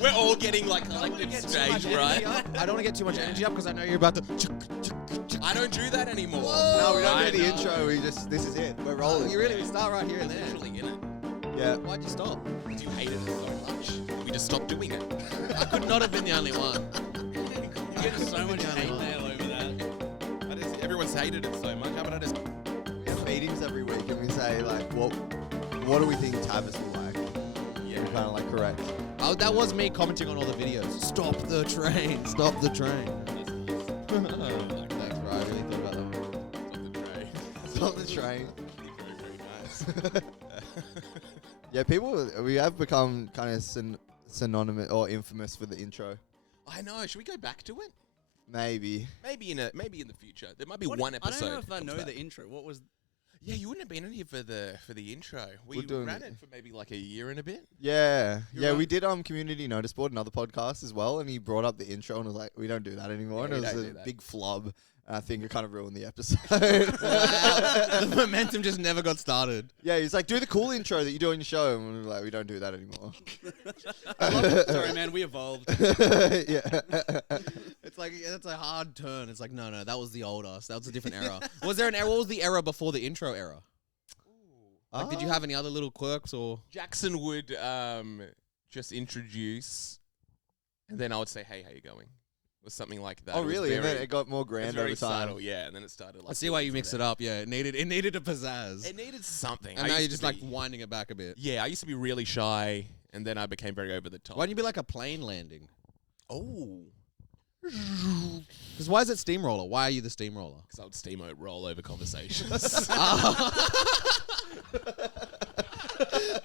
We're all getting like collective stage, right? I don't want to get too much energy up because I know you're about to. I don't do that anymore. No, we don't I do the know. intro. This is it. We're rolling. You really start right here and We're there. literally in it. Yeah. Why'd you stop? Because you hated it so much. We just stopped doing it. I could not have been the only one. You get so much hate mail over that. Everyone's hated it so much. How about I just... We have meetings every week and we say like, what do we think Tavis will like? Yeah. Kind of like correct. Oh, that was me commenting on all the videos. Stop the train. Stop the train. Thanks, bro. I really thought about that one. Stop the train. Very, very nice. Yeah, we have become kind of synonymous or infamous for the intro. I know. Should we go back to it? Maybe. Maybe in the future. There might be one episode. I don't know if I comes know back. the intro. What was... Yeah, you wouldn't have been in here for the intro. We We're doing ran it. it for maybe like a year and a bit. Yeah. You're Yeah, right. we did community notice board, another podcast as well, and he brought up the intro and was like, we don't do that anymore. Yeah, and we it was don't a do that. big flub. And I think it kind of ruined the episode. The momentum just never got started. Yeah, he's like, do the cool intro that you do on your show. And we were like, we don't do that anymore. I love it. Sorry, man. We evolved. Yeah. It's like that's a hard turn. It's like no, that was the old us. That was a different era. Was there an era? What was the era before the intro era? Like, did you have any other little quirks or? Jackson would just introduce, and then I would say, "Hey, how you going?" Or something like that. Oh, It was really? And very- then it got more it was grand very over time. subtle, yeah. And then it started. Like, I see why you building mixed from it up. Yeah, it needed a pizzazz. there. It needed something. And I now used you're to just like be- winding it back a bit. Yeah, I used to be really shy, and then I became very over the top. Why don't you be like a plane landing? Oh, Because why is it steamroller? Why are you the steamroller? because I would steamboat roll over conversations.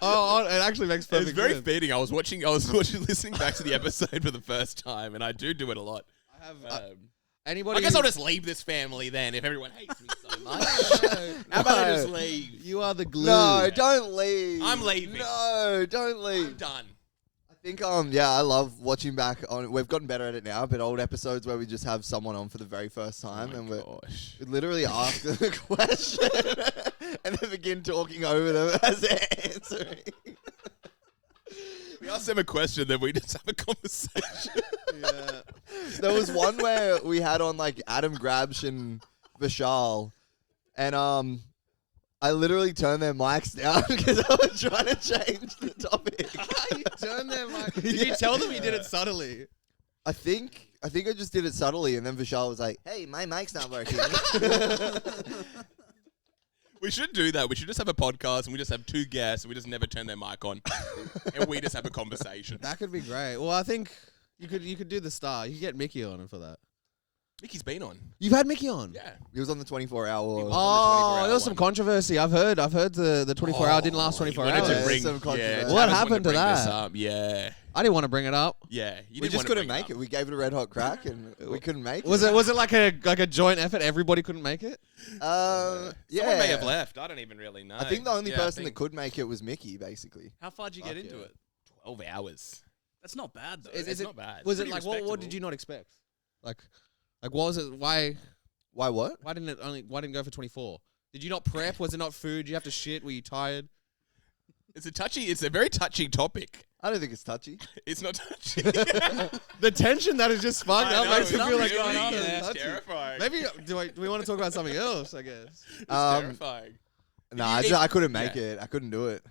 Oh, it actually makes It's perfect very sense. fitting. I was listening back to the episode for the first time, and I do it a lot. I have I anybody. guess I'll just leave this family then if everyone hates me so much. No. How about I just No. leave? You are the glue. No, don't leave. I'm leaving. No, don't I'm leave. done. I think yeah, I love watching back on. We've gotten better at it now, but old episodes where we just have someone on for the very first time, and we literally ask them a question and then begin talking over them as they're answering. We ask them a question, then we just have a conversation. Yeah. There was one where we had on like Adam Grabsch and Vishal, and I literally turned their mics down because I was trying to change the topic. You turned their mic. Did you tell them you did it subtly? I think I just did it subtly, and then Vishal was like, "Hey, my mic's not working." We should do that. We should just have a podcast and we just have two guests and we just never turn their mic on. And we just have a conversation. That could be great. Well, I think you could do the star. You could get Mickey on it for that. Mickey's been on. You've had Mickey on. Yeah. He was on the 24-hour. He was. Oh, 24-hour there was some one. controversy. I've heard the 24 hour didn't last 24 He wanted hours. to Yeah, bring, some controversy. yeah, What Tavis wanted happened to bring this that? up. Yeah. I didn't want to bring it up. Yeah. You We didn't just wanna couldn't bring make it. We gave it a red hot crack, and we couldn't make Was it like a joint effort? Everybody couldn't make it. Yeah. Someone may have left. I don't even really know. I think the only Yeah, I person that think could make it was Mickey, basically. How far did you get Fuck into yeah. it? 12 hours. That's not bad, though. Is It's it- not bad. Was It's it pretty like what did respectable. you not expect? Like what was it? Why Why what? didn't it go for 24? Did you not prep? Was it not food? Did you have to shit? Were you tired? It's a very touchy topic. I don't think it's touchy. It's not touchy. The tension that is just sparked I up know, makes me it's feel like going on really there. It's terrifying. maybe do we want to talk about something else? I guess. It's Um, terrifying. Nah, you- I couldn't make yeah. it. I couldn't do it.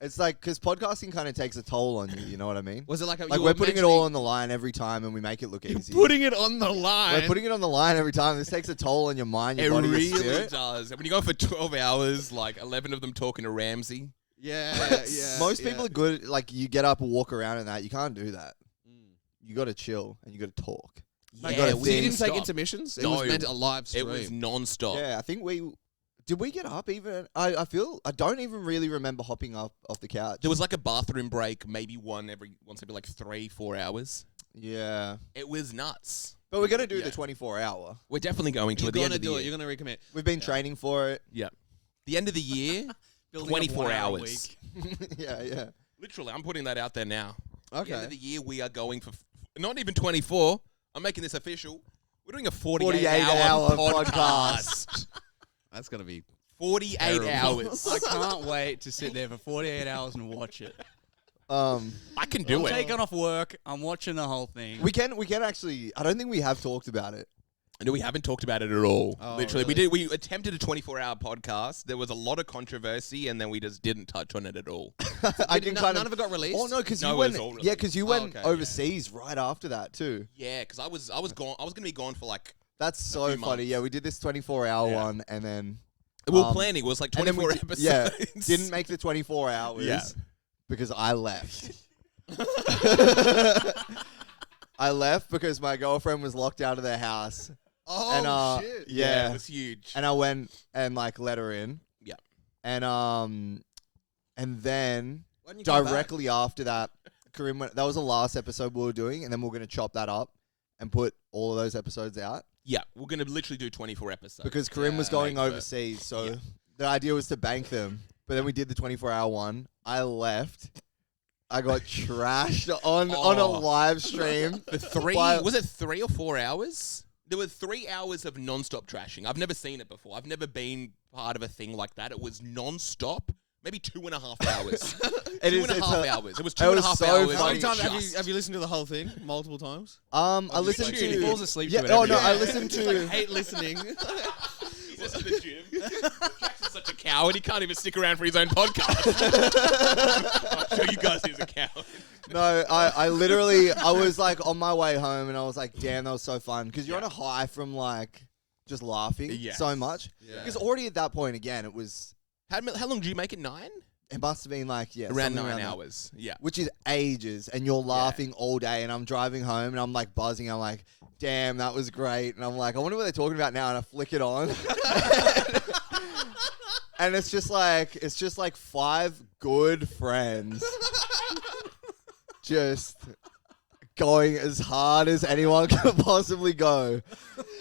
It's like, because podcasting kind of takes a toll on you, you know what I mean? Was it like Like, we're putting it all on the line every time, and we make it look easy. putting it on the line? We're putting it on the line every time. This takes a toll on your mind, your It body, really your spirit. does. When you go for 12 hours, like 11 of them talking to Ramsey. yeah. Most people are good, like, you get up and walk around and that. You can't do that. You got to chill, and you got to talk. Yeah, gotta we didn't think. take intermissions. It No, was meant a live stream. It was non-stop. Yeah, I think did we get up even? I don't even really remember hopping up off the couch. There was like a bathroom break, maybe once every like 3-4 hours. Yeah. It was nuts. But we're going to do Yeah. the 24-hour. We're definitely going to You're at the end gonna of the do year. it. You're gonna recommit. We've been training for it. Yeah. The end of the year, Building up 24 1 hour a hours. week. Yeah. Literally, I'm putting that out there now. The end Okay. of the year, we are going for not even 24. I'm making this official. We're doing a 48 48-hour hour podcast. That's gonna be 48 Terrible. hours. I can't wait to sit there for 48 hours and watch it. I can do I'm it. taking off work. I'm watching the whole thing. we can actually. I don't think we have talked about it. No, we haven't talked about it at all. Oh, Literally, really? we attempted a 24-hour podcast. There was a lot of controversy, and then we just didn't touch on it at all. I can kind None of it got released. Oh no, because No, you it went. was all Yeah, released. because you Oh, went okay, yeah. overseas right after that too. Yeah, because I was gone. I was gonna be gone for like. That's so few funny. months. Yeah, we did this 24-hour Yeah. one, and then We were planning. It was like and then we 24 di- episodes. yeah, didn't make the 24 hours. Yeah. Because I left. I left because my girlfriend was locked out of their house. Oh And, shit. Yeah. it was huge. And I went and like let her in. Yeah. And then Why didn't you come back? directly after that, Karim went, that was the last episode we were doing, and then we're gonna chop that up and put all of those episodes out Yeah, we're gonna literally do 24 episodes. because Karim was Yeah. going Make it. overseas. So Yeah. the idea was to bank them, but then we did the 24-hour one. I left. I got trashed on a Oh. live stream. For three, Why- was it 3 or 4 hours? There were 3 hours of non-stop trashing. I've never seen it before. I've never been part of a thing like that. It was non-stop, maybe 2.5 hours. It Two is- and a it's half a- hours. It was it 2.5 was so hours. funny. How many times just- have you listened to the whole thing? Multiple times? I listened like, to. He falls asleep Yeah. to it Oh every no, day. I listened to. hate listening. He's just in the gym. Jackson's such a coward. He can't even stick around for his own podcast. I'll show you guys he's a coward. No, I literally, I was like on my way home and I was like, damn, that was so fun. Because you're Yeah. on a high from like just laughing Yes. so much. Yeah. Because already at that point, again, it was, How long do you make it? 9? it must have been like, yeah, Around something 9 that. hours. Yeah. Which is ages. And you're laughing all day. And I'm driving home and I'm like buzzing. I'm like, damn, that was great. And I'm like, I wonder what they're talking about now. And I flick it on. And it's just like 5 good friends just going as hard as anyone could possibly go.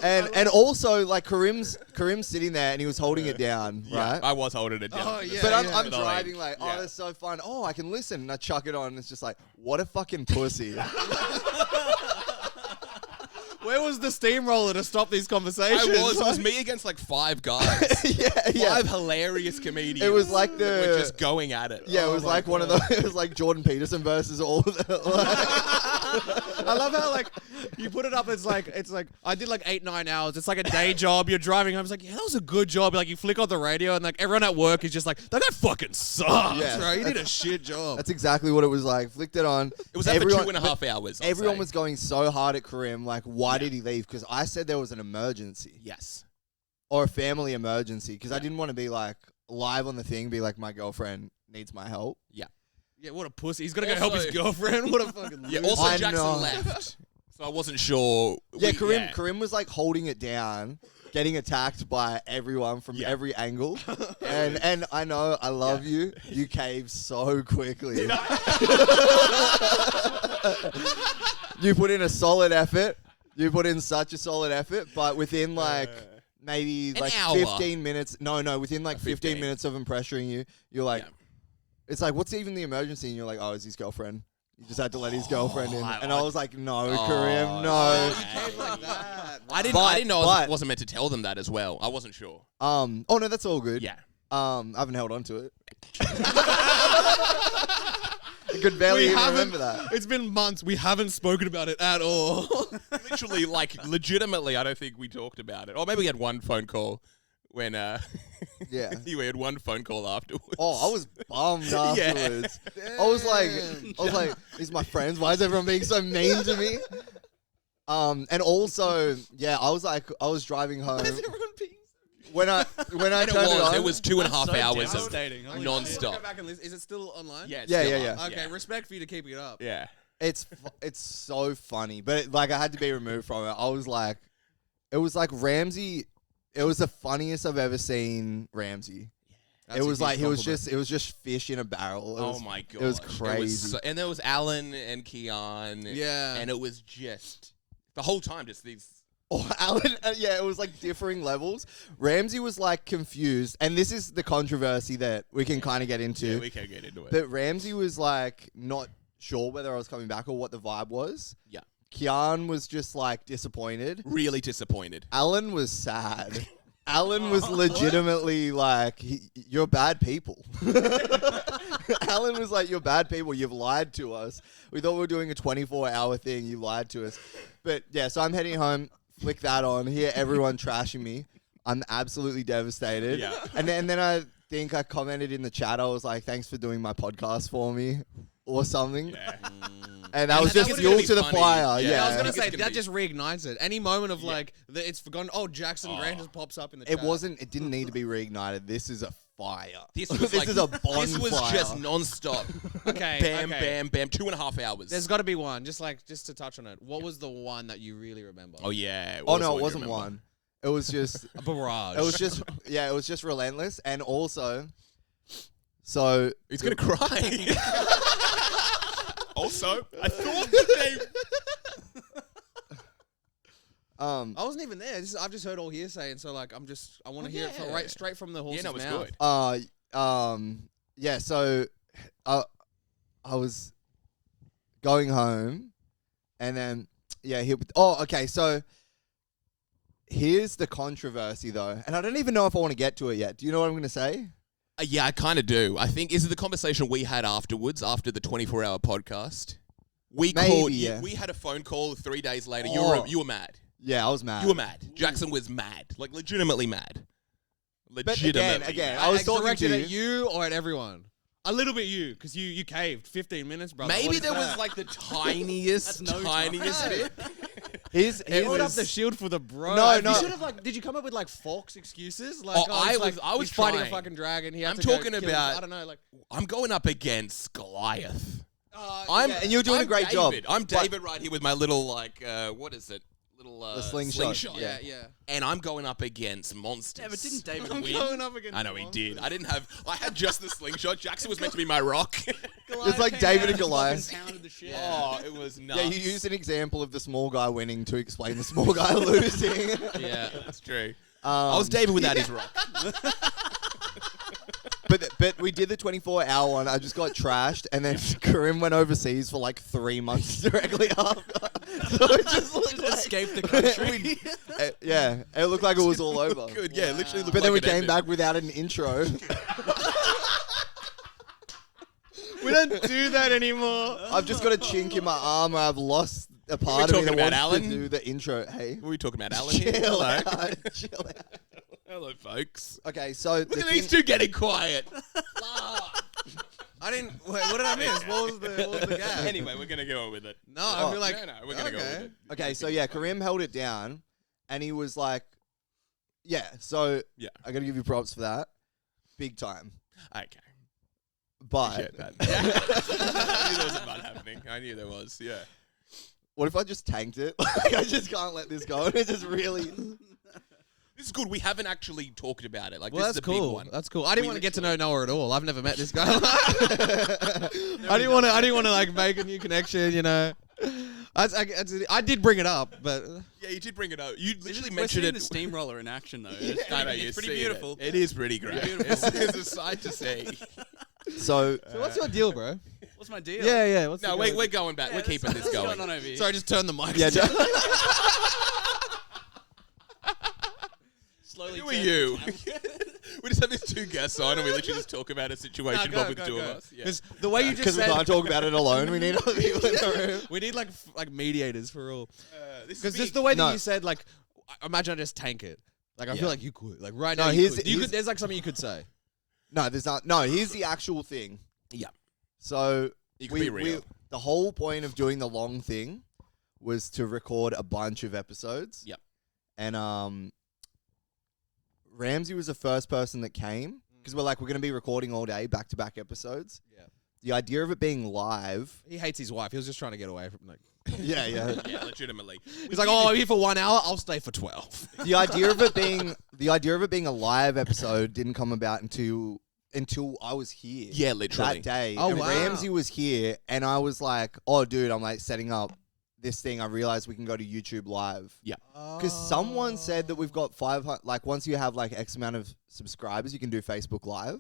And also like Karim's sitting there and he was holding it down, right? I was holding it down. Oh, yeah, But I'm For the driving link. like, oh, Yeah. that's so fun. Oh, I can listen. And I chuck it on and it's just like, what a fucking pussy. Where was the steamroller to stop these conversations? It was me against like 5 guys. yeah. 5 hilarious comedians. It was like that were the just going at it. yeah, it was my like one of the it was like Jordan Peterson versus all of the I love how like you put it up. It's like I did like 8-9 hours. It's like a day job. You're driving home. It's like, yeah, that was a good job. Like you flick on the radio and like everyone at work is just like, that guy fucking sucks, Yeah. right? You did a shit job. That's exactly what it was like. Flicked it on. It was that for Everyone- 2.5 hours. I'd Everyone say. was going so hard at Karim. Like, why did he leave? Because I said there was an emergency Yes. or a family emergency. Because I didn't want to be like live on the thing. Be like, my girlfriend needs my help. Yeah, what a pussy. He's gonna go help his Also- girlfriend. What a fucking Yeah. loser. Also, I Jackson know. left, so I wasn't sure. Yeah, Karim was like holding it down, getting attacked by everyone from Yeah. every angle. and I know I love you. You caved so quickly. You put in a solid effort. You put in such a solid effort, but within like maybe An like hour. 15 minutes. No, within like 15 15. minutes of him pressuring you, you're like, Yeah. it's like, what's even the emergency? And you're like, oh, it's his girlfriend. You just had to let his girlfriend in. And I was like, no, Karim, no. Oh, you came like that. I didn't But- know I but- wasn't meant to tell them that as well. I wasn't sure. Oh no, that's all good. Yeah. I haven't held on to it. I could barely even remember that. It's been months. We haven't spoken about it at all. Literally, like, legitimately, I don't think we talked about it. Or maybe we had one phone call when, Yeah. we had one phone call afterwards. Oh, I was bummed afterwards. I was like, these are my friends. Why is everyone being so mean to me? And also, yeah, I was driving home when I And turned it on. it was 2.5 so hours of devastating. Holy non-stop. Go back and listen. Is it still online? Yeah, it's Yeah, still yeah, on. yeah. Okay, respect for you to keep it up. Yeah. It's so funny, but like I had to be removed from it. I was like, it was like Ramsey. It was the funniest I've ever seen Ramsey. That's It a was huge like compliment. it was just fish in a barrel. Oh my god. it was crazy. And there was Alan and Keon. Yeah. And it was just the whole time just these. Oh, Alan, yeah, it was like differing levels. Ramsey was like confused, and this is the controversy that we can kind of get into. Yeah, we can get into it. But Ramsey was like not sure whether I was coming back or what the vibe was. Yeah. Kian was just like disappointed. Really disappointed. Alan was sad. Alan was legitimately like, you're bad people. Alan was like, "You're bad people. You've lied to us. We thought we were doing a 24-hour thing. You lied to us." But yeah, so I'm heading home. Flick that on. Hear everyone trashing me. I'm absolutely devastated. Yeah. And then I think I commented in the chat. I was like, "Thanks for doing my podcast for me," or something. Yeah. And that was that just was fuel gonna be to the funny. fire. Yeah, Yeah. I was gonna It's say gonna that be- just reignites it. Any moment of Yeah. like it's forgotten. Oh, Jackson Grant just pops up in the It chat. wasn't. It didn't need to be reignited. This is a fire. This was this like, is a bonfire. This was just non-stop. Okay. Bam, okay. bam, bam. 2.5 hours. There's got to be one. Just to touch on it. What was the one that you really remember? Oh yeah. Oh was no, one it you wasn't remember. one. It was just. A barrage. It was just. Yeah, it was just relentless, and also. So He's gonna cry. Also, I thought that they. I wasn't even there. I've just heard all hearsay, and so like I want to hear it from, yeah. straight from the horse's Yeah, no, it's mouth. good. Yeah, so I was going home and then okay, so here's the controversy though. And I don't even know if I want to get to it yet. Do you know what I'm going to say? Yeah, I kind of do. I think is it the conversation we had afterwards after the 24-hour podcast? We Maybe, called. yeah. We had a phone call 3 days later. Oh. You were mad. Yeah, I was mad. You were mad. Jackson was mad. Like legitimately mad. But Legitimately. again, mad. I was talking directed to at you or at everyone. A little bit you, because you caved 15 minutes, brother. Maybe What is there was that? like the tiniest, That's no tiniest time. bit. He's Hold up the shield for the bro. No, You no. should have like. Did you come up with like Fox excuses? Like, Oh, he's I was he's fighting a trying. fucking dragon. He had I'm to go talking kill him. about- I don't know, like. I'm going up against Goliath. yeah, and you're doing a great job. I'm David right here with my little like what is it? Little The slingshot. Yeah, yeah. And I'm going up against monsters. Yeah, but didn't David I'm win? going up against. I know he did. I didn't have. I had just the slingshot. Jackson was meant to be my rock. It's like David and Goliath. Oh, it was nuts. Yeah, you used an example of the small guy winning to explain the small guy losing. Yeah. That's true. I was David without his rock. But we did the 24-hour one. I just got trashed, and then Karim went overseas for like 3 months directly after. So it just looked like Escaped the country. yeah, it looked like it was all over. Good. Yeah, it literally. Looked But then we like it came ended. back without an intro. We don't do that anymore. I've just got a chink in my arm. I've lost a part of me talking that about wants to Alan? do the intro. Hey, What were we talking about, Alan? chill Hello. out. Chill out. Hello, folks. Okay, so Look at these two getting quiet. I didn't. Wait, what did I miss? What was the gap? Anyway, we're gonna go on with it. No, I feel like. no, we're gonna go with it. Okay, so yeah, Karim held it down, and he was like, "Yeah." So Yeah. I got to give you props for that, big time. Okay. But Appreciate that. I knew there was a bad happening. I knew there was. Yeah. what if I just tanked it? Like, I just can't let this go. It just really. This is good. We haven't actually talked about it. Like, Well, this that's is a big cool. one. That's cool. I didn't We want to get to know literally- Noah at all. I've never met this guy. I didn't want to. I didn't want to like make a new connection. You know. I did bring it up, but Yeah, you did bring it up. You literally We're mentioned seeing it. the steamroller in action, though. I know, It's you're pretty seeing beautiful. It is pretty great. It's a sight to see. So so what's your deal, bro? What's my deal? Yeah. What's No, your we're going back. Yeah, We're keeping this what's going. on over here? Sorry, just turn the mic. yeah, down. Slowly Who are turn you? the camera. We just have these two guests on, and we literally just talk about a situation No, go, with the go, two go. of us. Yeah. Because the way you just because we said, can't talk about it alone. We need other people in the room. we need like mediators for all. This is Because just big. the way that No. you said, like, imagine I just tank it. Like I Yeah. feel like you could. Like right No, now, you here's- could. You here's- could. There's like something you could say. No, there's not. No, here's the actual thing. Yeah. So You can be real. the whole point of doing the long thing was to record a bunch of episodes. Yep. And Ramsey was the first person that came because we're like, we're going to be recording all day, back-to-back episodes. Yeah. The idea of it being live. He hates his wife. He was just trying to get away from like. Yeah, yeah. Yeah, legitimately. He's like, oh, I'm here for 1 hour. I'll stay for 12. The idea of it being a live episode didn't come about until I was here. Yeah, literally. That day. Oh, and wow. Ramsey was here, and I was like, oh, dude, I'm like setting up this thing. I realized we can go to YouTube Live. Because someone said that we've got 500, like once you have like X amount of subscribers, you can do Facebook Live.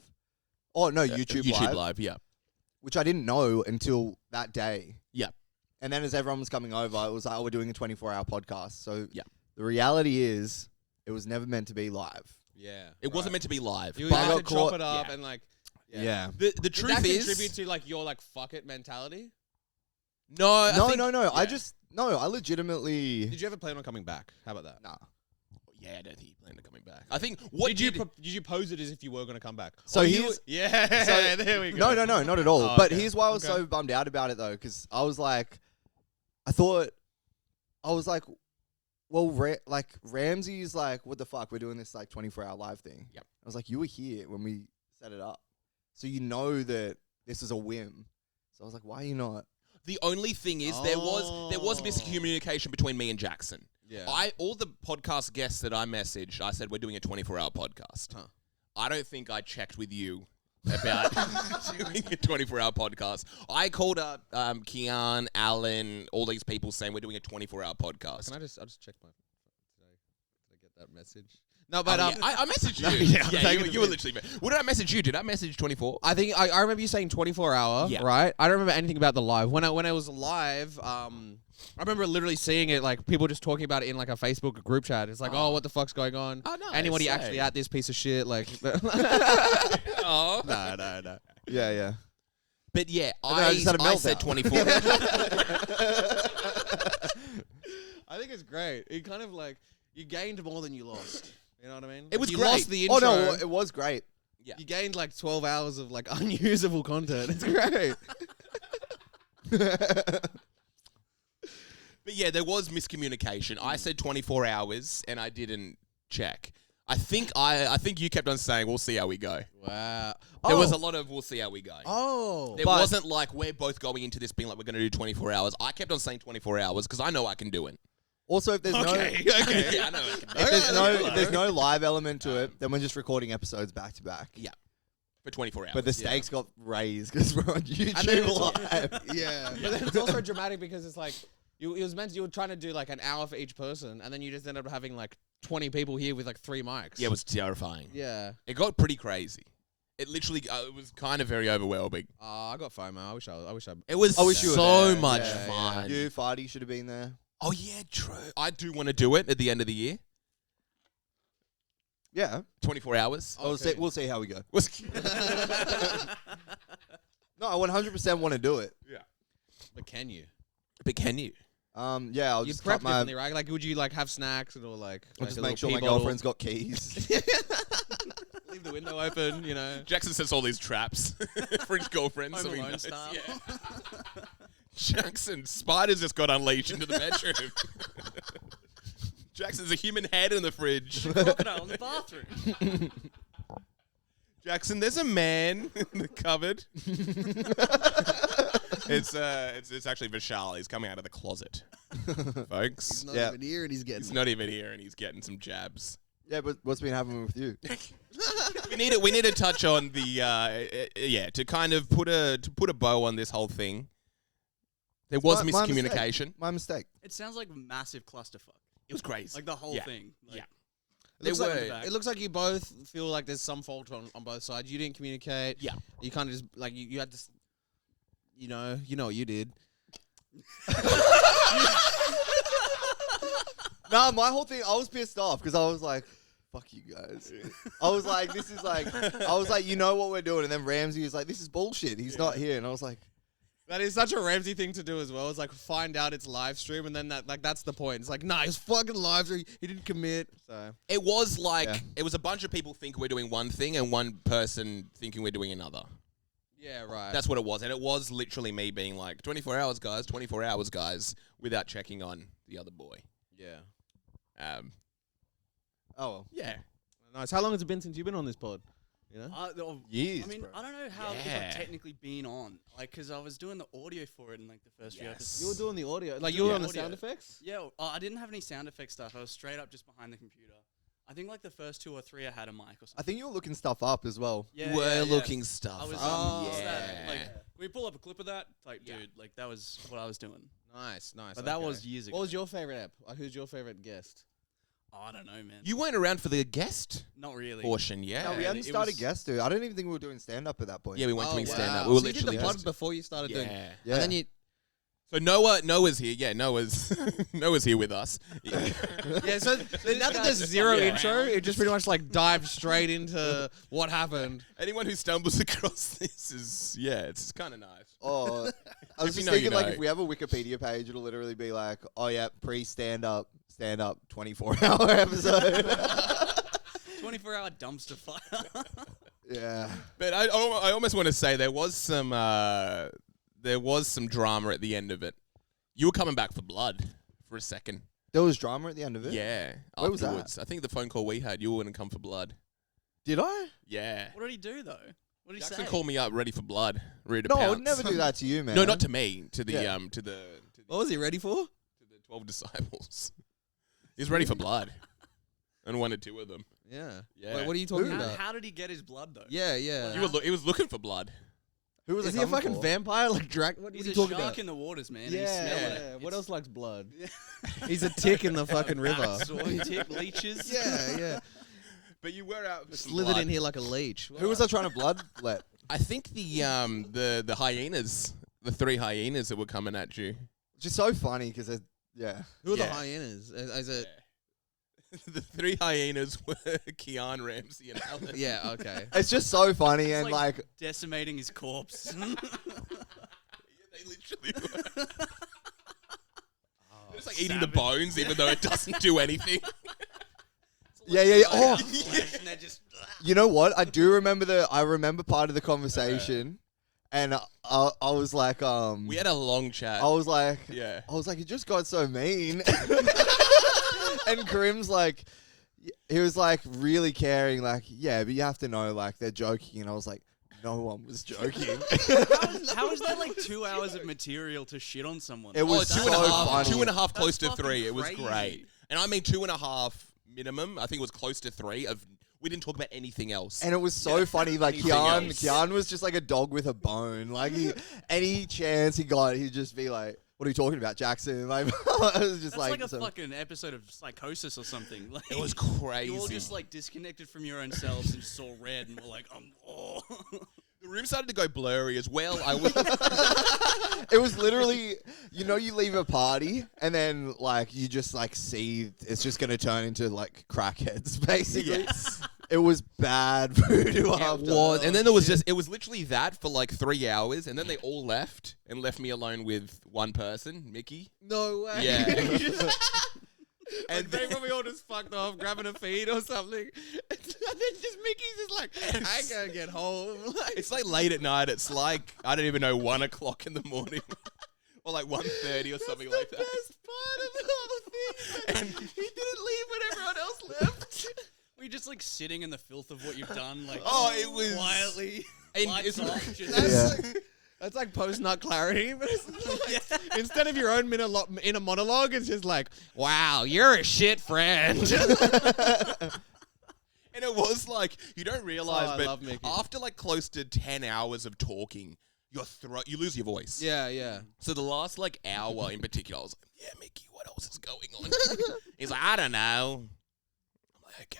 Oh, no, YouTube Live. Yeah. Which I didn't know until that day. Yeah. And then as everyone was coming over, it was like, oh, we're doing a 24-hour podcast. So Yeah. the reality is, it was never meant to be live. Yeah. It wasn't meant to be live. You But I had got to chop caught- it up yeah. and like. Yeah. The Did truth that is, contribute to like your like fuck it mentality? no, I think- No. yeah. I legitimately. Did you ever plan on coming back? How about that? Nah. Yeah, I don't think he planned on coming back. I think what Did you pose it as if you were going to come back? So here's yeah, So- there we go. no, not at all. Oh, but okay. here's why I was Okay. so bummed out about it though, because I was like, well, Ramsey's like, what the fuck? We're doing this like 24-hour live thing. Yep. I was like, you were here when we set it up, so you know that this is a whim. So I was like, why are you not? The only thing is there was Oh. miscommunication between me and Jackson. Yeah. All the podcast guests that I messaged, I said we're doing a 24-hour podcast. Huh. I don't think I checked with you about doing a 24-hour podcast. I called up Kian, Alan, all these people saying we're doing a 24-hour podcast. I'll just check my. Did I get that message? No, but Yeah, I messaged you. No, yeah, I'm taking you the were piss. literally. What did I message you? Did I message 24? I think I remember you saying 24-hour, Yeah. right? I don't remember anything about the live. When I was live, I remember literally seeing it, like people just talking about it in like a Facebook group chat. It's like, oh, what the fuck's going on? Oh, no. Anybody actually at this piece of shit? Like, Oh. no. Yeah. But yeah, And then I just had a I said meltdown. 24. I think it's great. It kind of like you gained more than you lost. You know what I mean? It was you great. lost the Oh intro. no, it was great. You gained like 12 hours of like unusable content. It's great. But yeah, there was miscommunication. I said 24 hours and I didn't check. I think you kept on saying we'll see how we go. Wow. There was a lot of we'll see how we go. Oh. There wasn't like we're both going into this being like we're going to do 24 hours. I kept on saying 24 hours because I know I can do it. Also, if there's Okay. Yeah, I know I can do it. if there's no live element to it, then we're just recording episodes back to back. Yeah. For 24 hours. But the stakes got raised because we're on And then YouTube it's- live. Yeah. But then it's also dramatic because it's like you were trying to do like an hour for each person, and then you just ended up having like 20 people here with like 3 mics. Yeah, it was terrifying. Yeah. It got pretty crazy. It literally it was kind of very overwhelming. I got FOMO. I wish I. It was I wish you were so there. much Yeah, fun. You, Farty, should have been there. Oh yeah, true. I do want to do it at the end of the year. Yeah. 24 hours. Okay. We'll see how we go. Was- No, I 100% want to do it. But can you? but can you? Yeah, I'll You just prep cut my. differently, right? Like, would you like have snacks or like? I'll like just a make sure little my pee bottle? girlfriend's got keys. Leave the window open, you know. Jackson sets all these traps for his girlfriend. so Home he Alone knows. style. Yeah. Jackson, spiders just got unleashed into the bedroom. Jackson's a human head in the fridge. Crocodile in the bathroom. Jackson, there's a man in the cupboard. It's actually Vishal. He's coming out of the closet, folks. He's not Yeah. even here, and he's getting. He's not even here, and he's getting some jabs. Yeah, but what's been happening with you? We need to touch on the to kind of put a bow on this whole thing. There was My miscommunication. My mistake. It sounds like a massive clusterfuck. It was crazy. Like the whole Yeah. thing. Like, Yeah. It looks, They like, were- it looks like you both feel like there's some fault on both sides. You didn't communicate. Yeah. You kind of just like you had to. You know what you did. No, my whole thing, I was pissed off because I was like, fuck you guys. I was like, you know what we're doing. And then Ramsey was like, this is bullshit. He's not here. And I was like, That is such a Ramsey thing to do as well. It's like find out it's live stream, and then that's the point. It's like, nah, it's fucking live stream. He didn't commit. So It was like Yeah. it was a bunch of people think we're doing one thing and one person thinking we're doing another. yeah, right. That's what it was, and it was literally me being like 24 hours, guys, without checking on the other boy. yeah. oh, well, Yeah. Nice. How long has it been since you've been on this pod? You know. years, I mean, bro. I don't know how if Yeah. I've technically been on. Like, because I was doing the audio for it in like the first few Yes. episodes. You were doing the audio, like Yeah. you were on the Audio. sound effects. Yeah, I didn't have any sound effect stuff. I was straight up just behind the computer. I think like the first 2 or 3 I had a mic or I something. think you were looking stuff up as well. Yeah, we're yeah. looking stuff. I was, Oh. what's that? Yeah. Like, can we pull up a clip of that? Like, Yeah. dude, like that was what I was doing. Nice. But that okay. was years ago. What was your favorite app? Who's your favorite guest? Oh, I don't know, man. You weren't around for the guest Not really. portion, yeah? No, we Yeah, hadn't it started was- guest, dude. I don't even think we were doing stand up at that point. Yeah, we weren't Oh, doing stand up. wow. We were So you did literally the pod just before you started doing. yeah. Yeah. And then you. So Noah's here. Yeah, Noah's here with us. Yeah, so now that there's zero intro, it just pretty much like dives straight into what happened. Anyone who stumbles across this is it's kind of nice. Oh, I was just thinking like if we have a Wikipedia page, it'll literally be like, oh yeah, stand up 24-hour episode. 24-hour dumpster fire. Yeah. But I almost want to say there was some drama at the end of it. You were coming back for blood for a second. There was drama at the end of it? Yeah. Where was that? Afterwards. I think the phone call we had, you were going to come for blood. Did I? Yeah. What did he do though? What did he Jackson say? called me up ready for blood. Ready to No, I pounce. would never do that to you, man. No, not to me. To the Yeah. to the What was he ready for? to the 12 disciples. He was ready for blood. And wanted 2 of them. Yeah. Yeah. Wait, what are you talking How, about? how did he get his blood though? Yeah, yeah. He was looking for blood. Who was Is it he a coming fucking for? vampire? Like drag? What are He's you a talking shark about? in the waters, man. Yeah, He smelled yeah. it. What else likes blood? Yeah. He's a tick in the fucking river. Soy tick leeches. Yeah, yeah. But you were out for some Slithered blood. in here like a leech. Who was I trying to bloodlet? I think the hyenas, the 3 hyenas that were coming at you. Which is so funny because Who are the Yeah. hyenas? Is it? The 3 hyenas were Keon, Ramsey, and Alan. Yeah. Okay. it's just so funny and like- like Decimating his corpse. Yeah, they literally were. It's like eating the bones, even though it doesn't do anything. yeah. Oh, And they're just you know what? I remember part of the conversation, and I was like, We had a long chat. I was like, Yeah. it just got so mean. And Karim's like, he was like really caring, like, yeah, but you have to know, like, they're joking. And I was like, no one was joking. how is that like 2 hours of material to shit on someone? It was it's so 2.5, funny. 2.5 close That's to 3. fucking It was crazy. great. And I mean 2.5 minimum. I think it was close to 3 of. We didn't talk about anything else. And it was so funny. Like, Anything else. Kian was just like a dog with a bone. Like, any chance he got, he'd just be like, what are you talking about, Jackson? Like, it was just That's like a some- fucking episode of Psychosis or something. Like, It was crazy. you all just like disconnected from your own selves and saw red and were like, oh. The room started to go blurry as well. I was. It was literally, you leave a party and then like you just like see it's just gonna turn into like crackheads basically. Yes. It was bad voodoo It after. was, and then there was it was literally that for like 3 hours, and then they all left and left me alone with one person, Mickey. No way. Yeah. And And they then- probably all just fucked off, grabbing a feed or something. And then just Mickey's just like, I gotta get home. Like, It's like late at night. It's like I don't even know 1 o'clock in the morning, or like 1:30 or something like that. best part of the whole thing. And- He didn't leave when everyone else left. Were you just like sitting in the filth of what you've done? Like, Oh, it was- quietly. And Lights it's- off, just Yeah. That's like post-nut clarity, but it's like, instead of your own inner monologue, it's just like, wow, you're a shit friend. And it was like you don't realize, Oh, I but love Mickey. after like close to 10 hours of talking, you lose your voice. Yeah, yeah. So the last like hour in particular, I was like, "Yeah, Mickey, what else is going on?" He's like, "I don't know." I'm like,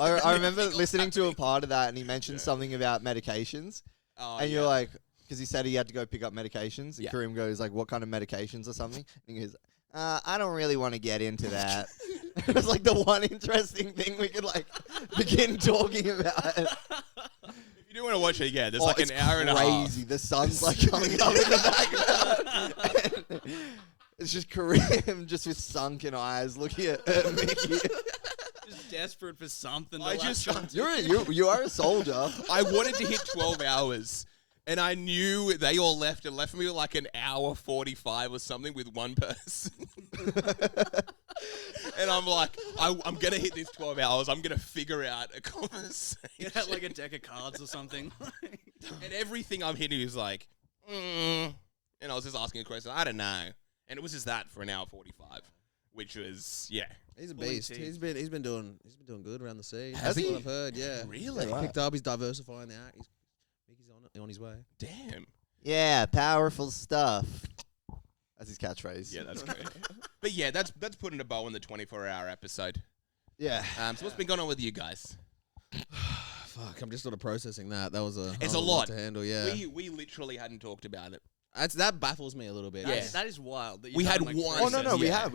"Okay." I remember listening to a part of that and he mentioned something about medications Oh, and yeah. you're like, because he said he had to go pick up medications. And Yeah. Karim goes like, what kind of medications or something? And he goes, I don't really want to get into that. It was like the one interesting thing we could like begin talking about. If you do want to watch it, yeah, there's like it's an hour and a half. crazy. The sun's like coming up in the background. And it's just Karim just with sunken eyes looking at Mickey. just desperate for something. To I latch just- onto. You are a soldier. I wanted to hit 12 hours. And I knew they all left and left me with like an hour 45 or something with one person. And I'm like, I'm going to hit this 12 hours. I'm going to figure out a conversation. You had like a deck of cards or something. And everything I'm hitting is like, and I was just asking a question. I don't know. And it was just that for an hour 45, which was, yeah. He's a Pulling beast. teeth. He's been doing good around the sea. Has That's he? what I've heard. Yeah. Really? He's picked up. He's diversifying the act. He's on his way. Damn. Yeah, powerful stuff. That's his catchphrase. Yeah, that's great. But yeah, that's putting a bow on the 24-hour episode. Yeah. So what's been going on with you guys? Fuck, I'm just sort of processing that. That was a It's hell a of lot. to handle. Yeah. We literally hadn't talked about it. That baffles me a little bit. Yeah. That is wild. That We you've had done, like, one- three Oh no, no, sessions. we Yeah. had.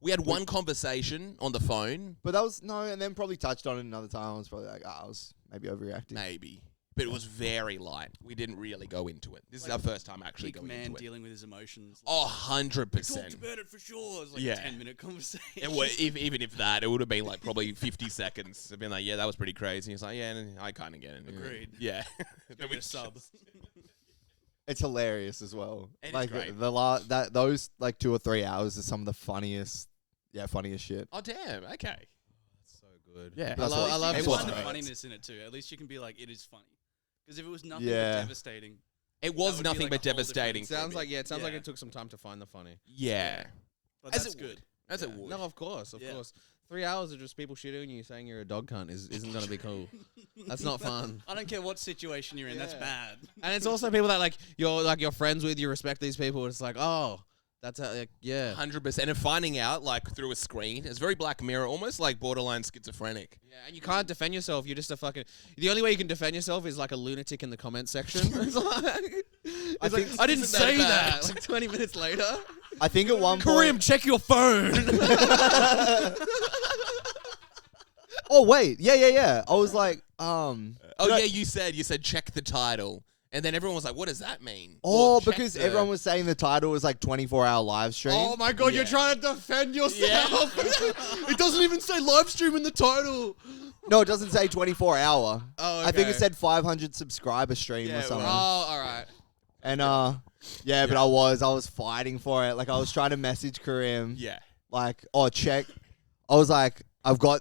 We had one conversation on the phone, But that was and then probably touched on it another time. I was probably like, I was maybe overreacting. maybe. But it was very light. We didn't really go into it. This is Like, our first time actually Big going man into it. dealing with his emotions. Oh, We 100%. talked about it for sure. It was like Yeah. a 10-minute conversation. Even if that, it would have been like probably 50 seconds. I've been like, yeah, that was pretty crazy. He's like, yeah, I kind of get it. Agreed. Yeah. Give it a sub. It's hilarious as well. It is like great. those like 2 or 3 hours is some of the funniest shit. Oh, damn. Okay. So good. Yeah. That's what- I love You it can was find the hurts. funniness in it too. At least you can be like, it is funny. Because if it was nothing Yeah. but devastating, It That was would be nothing like but a whole different devastating. It sounds for like me. it sounds like Yeah. it took some time to find the funny. Yeah. but As that's it would. good. As it Yeah. would. No, of course. 3 hours of just people shitting on you saying you're a dog cunt isn't gonna be cool. That's not fun. I don't care what situation you're in. That's Yeah. bad. And it's also people that you're friends with. You respect these people. It's like, oh, that's how, yeah. 100%. And finding out like through a screen, it's very Black Mirror, almost like borderline schizophrenic. Yeah, and you can't defend yourself. You're just a fucking. The only way you can defend yourself is like a lunatic in the comment section. It's like, I didn't isn't that say bad? that. Like 20 minutes later. I think at one Karim, point. check your phone. Oh wait, yeah. I was like, Oh Did I- yeah, you said check the title, and then everyone was like, "What does that mean?" oh, Or, check because the- everyone was saying the title was like 24-hour live stream. Oh my god, you're Yeah. trying to defend yourself. It doesn't even say live stream in the title. No, it doesn't say 24-hour. Oh, I think it okay. said 500 subscriber stream Yeah, or something. Oh, all right. And yeah, but I was fighting for it. Like I was trying to message Karim. Yeah. Like, oh, check. I was like, I've got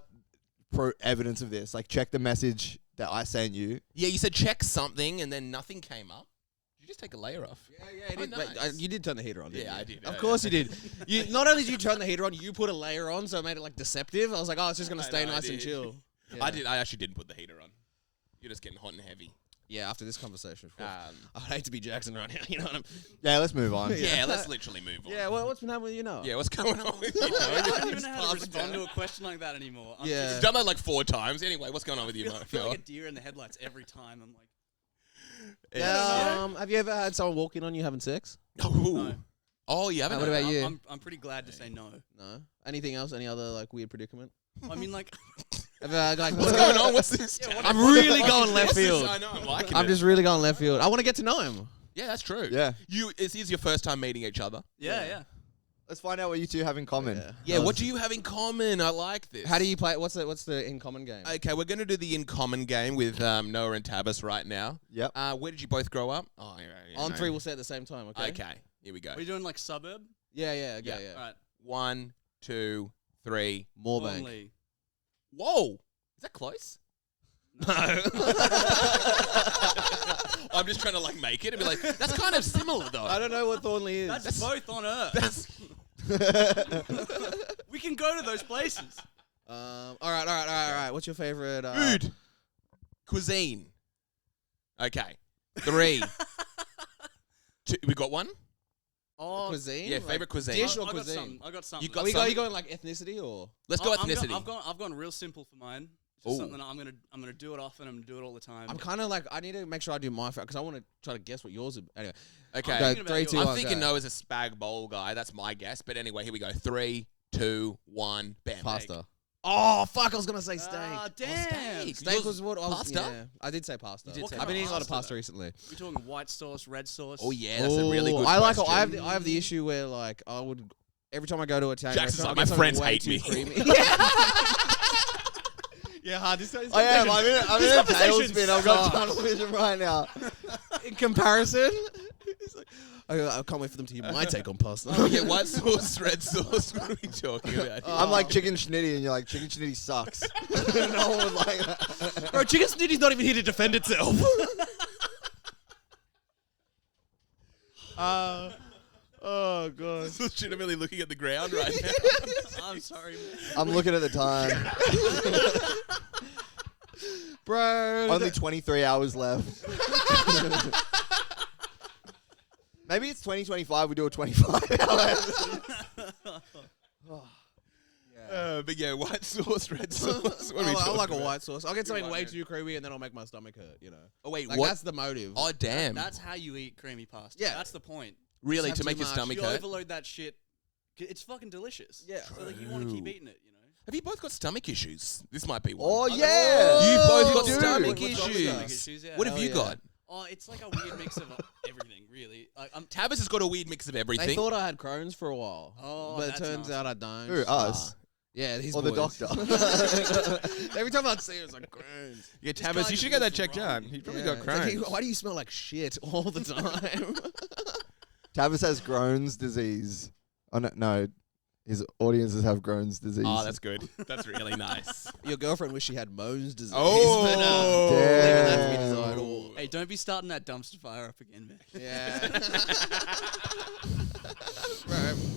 evidence of this. Like, check the message that I sent you. Yeah, you said check something, and then nothing came up. Did you just take a layer off? Yeah, Oh, did. nice. You did turn the heater on, didn't Yeah, you? I did. Of course you did. You not only did you turn the heater on, you put a layer on, so it made it like deceptive. I was like, oh, it's just gonna I stay know, I nice and did. chill. I Yeah. did. I actually didn't put the heater on. You're just getting hot and heavy. Yeah, after this conversation, Um, I'd hate to be Jackson right now. You know what I'm? Yeah, let's move on. yeah, let's literally move on. Yeah. What's been happening with you now? Yeah, what's going on with you? I don't even know how to Calm respond down. to a question like that anymore. I'm Yeah. You've done that like 4 times. Anyway, what's going on with you, I feel Mo? like a deer in the headlights every time. I'm like, Yeah. Have you ever had someone walk in on you having sex? Ooh. Oh, you haven't. What about had- you? I'm pretty glad to say no. No. Anything else? Any other like weird predicament? I mean, like, Ever, like, What's going on? What's this? Yeah, what I'm the fuck really is going this? left What's this? field. I know. I'm liking I'm it. just really going left field. I want to get to know him. Yeah, that's true. Yeah. This is your first time meeting each other. yeah. Let's find out what you two have in common. Yeah. What do you have in common? I like this. How do you play? What's the in common game? Okay, we're going to do the in common game with Noah and Tavis right now. Yep. Where did you both grow up? Oh, yeah, On no. 3, we'll say at the same time. Okay. Okay, here we go. Are you doing like suburb? Yeah. Yeah. Yeah. All right. 1, 2, 3. Moorbank. Only. Whoa, is that close? No. I'm just trying to like make it and be like, that's kind of similar though. I don't know what Thornley is. That's both on Earth. That's We can go to those places. All right. What's your favorite food, cuisine. Okay, 3. 2. We got one. Oh, cuisine? Yeah, Like favorite cuisine. dish or I got cuisine? something. I got something. You got Are you something? going like ethnicity or? Let's go ethnicity. I've gone real simple for mine. It's just Ooh. something I'm gonna do it often. I'm gonna do it all the time. I'm kind of like I need to make sure I do my because I want to try to guess what yours is. Anyway, Okay. I'm go thinking about 3, yours. 2, I'm 1. thinking go. Noah's a spag bowl guy. That's my guess. But anyway, here we go. 3, 2, 1. Bam. Pasta. Oh fuck! I was gonna say steak. Ah, damn. steak. Steak Yours- was what I was. pasta? Yeah, I did say pasta. You did What say I've been eating a lot of pasta, pasta though? recently. We're talking white sauce, red sauce. Oh yeah, that's a really good. I like. question. I have the issue where like I would every time I go to a Italian Jackson's restaurant, like, I get my friends something way hate too me. creamy. Yeah, hard. This I am. I'm in a conversation's tailspin. I've got sucked. tunnel vision right now. In comparison, it's like, I can't wait for them to hear my take on pasta. Oh yeah, white sauce, red sauce. What are we talking about? Here? I'm like chicken schnitty, and you're like chicken schnitty sucks. No one would like that. Bro, chicken snitty's not even here to defend itself. Oh god. Legitimately looking at the ground right now. I'm sorry, man. I'm looking at the time. Bro. Only 23 hours left. Maybe it's 2025. We do a 25 hour. But Yeah, white sauce, red sauce. What are we I like a talking about? white sauce. I'll get something Good way one, too creamy and then I'll make my stomach hurt, you know. Oh, wait, Like what? that's the motive. Oh, damn. That's how you eat creamy pasta. Yeah. That's the point. Really? have To too make your much. stomach You hurt? overload that shit. It's fucking delicious. Yeah. So like you want to keep True. eating it, you know. Have you both got stomach issues? This might be one. Oh, I got- yeah. You both got do. stomach What's wrong with issues. stomach issues? Yeah. What have Hell you yeah. got? Oh, it's like a weird mix of everything, really. Tavis has got a weird mix of everything. They thought I had Crohn's for a while. Oh, but it that's turns nasty. out I don't. Who, us? Yeah, these Or the boys. doctor? Every time I'd see it, it was like Crohn's. yeah, guy Tavis, you just should get that looks checked wrong. out. He's probably Yeah. got It's like, Crohn's. why do you smell like shit all the time? Tavis has Crohn's disease. Oh, no. His audiences have Crohn's disease. Oh, that's good. That's really nice. Your girlfriend wish she had Mohn's disease. Oh, but, Damn. leaving that to be desired. Oh. Hey, don't be starting that dumpster fire up again, man. Yeah.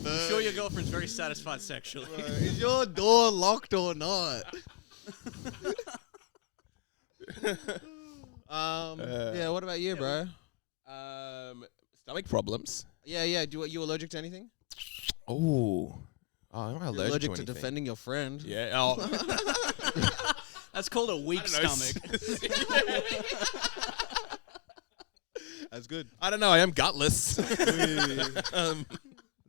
I'm sure your girlfriend's very satisfied sexually. Is your door locked or not? Yeah, what about you, bro? Stomach problems. Yeah. You allergic to anything? Oh, I'm not You're allergic to anything. defending your friend. Yeah. Oh. That's called a weak I don't know. stomach. That's good. I don't know. I am gutless.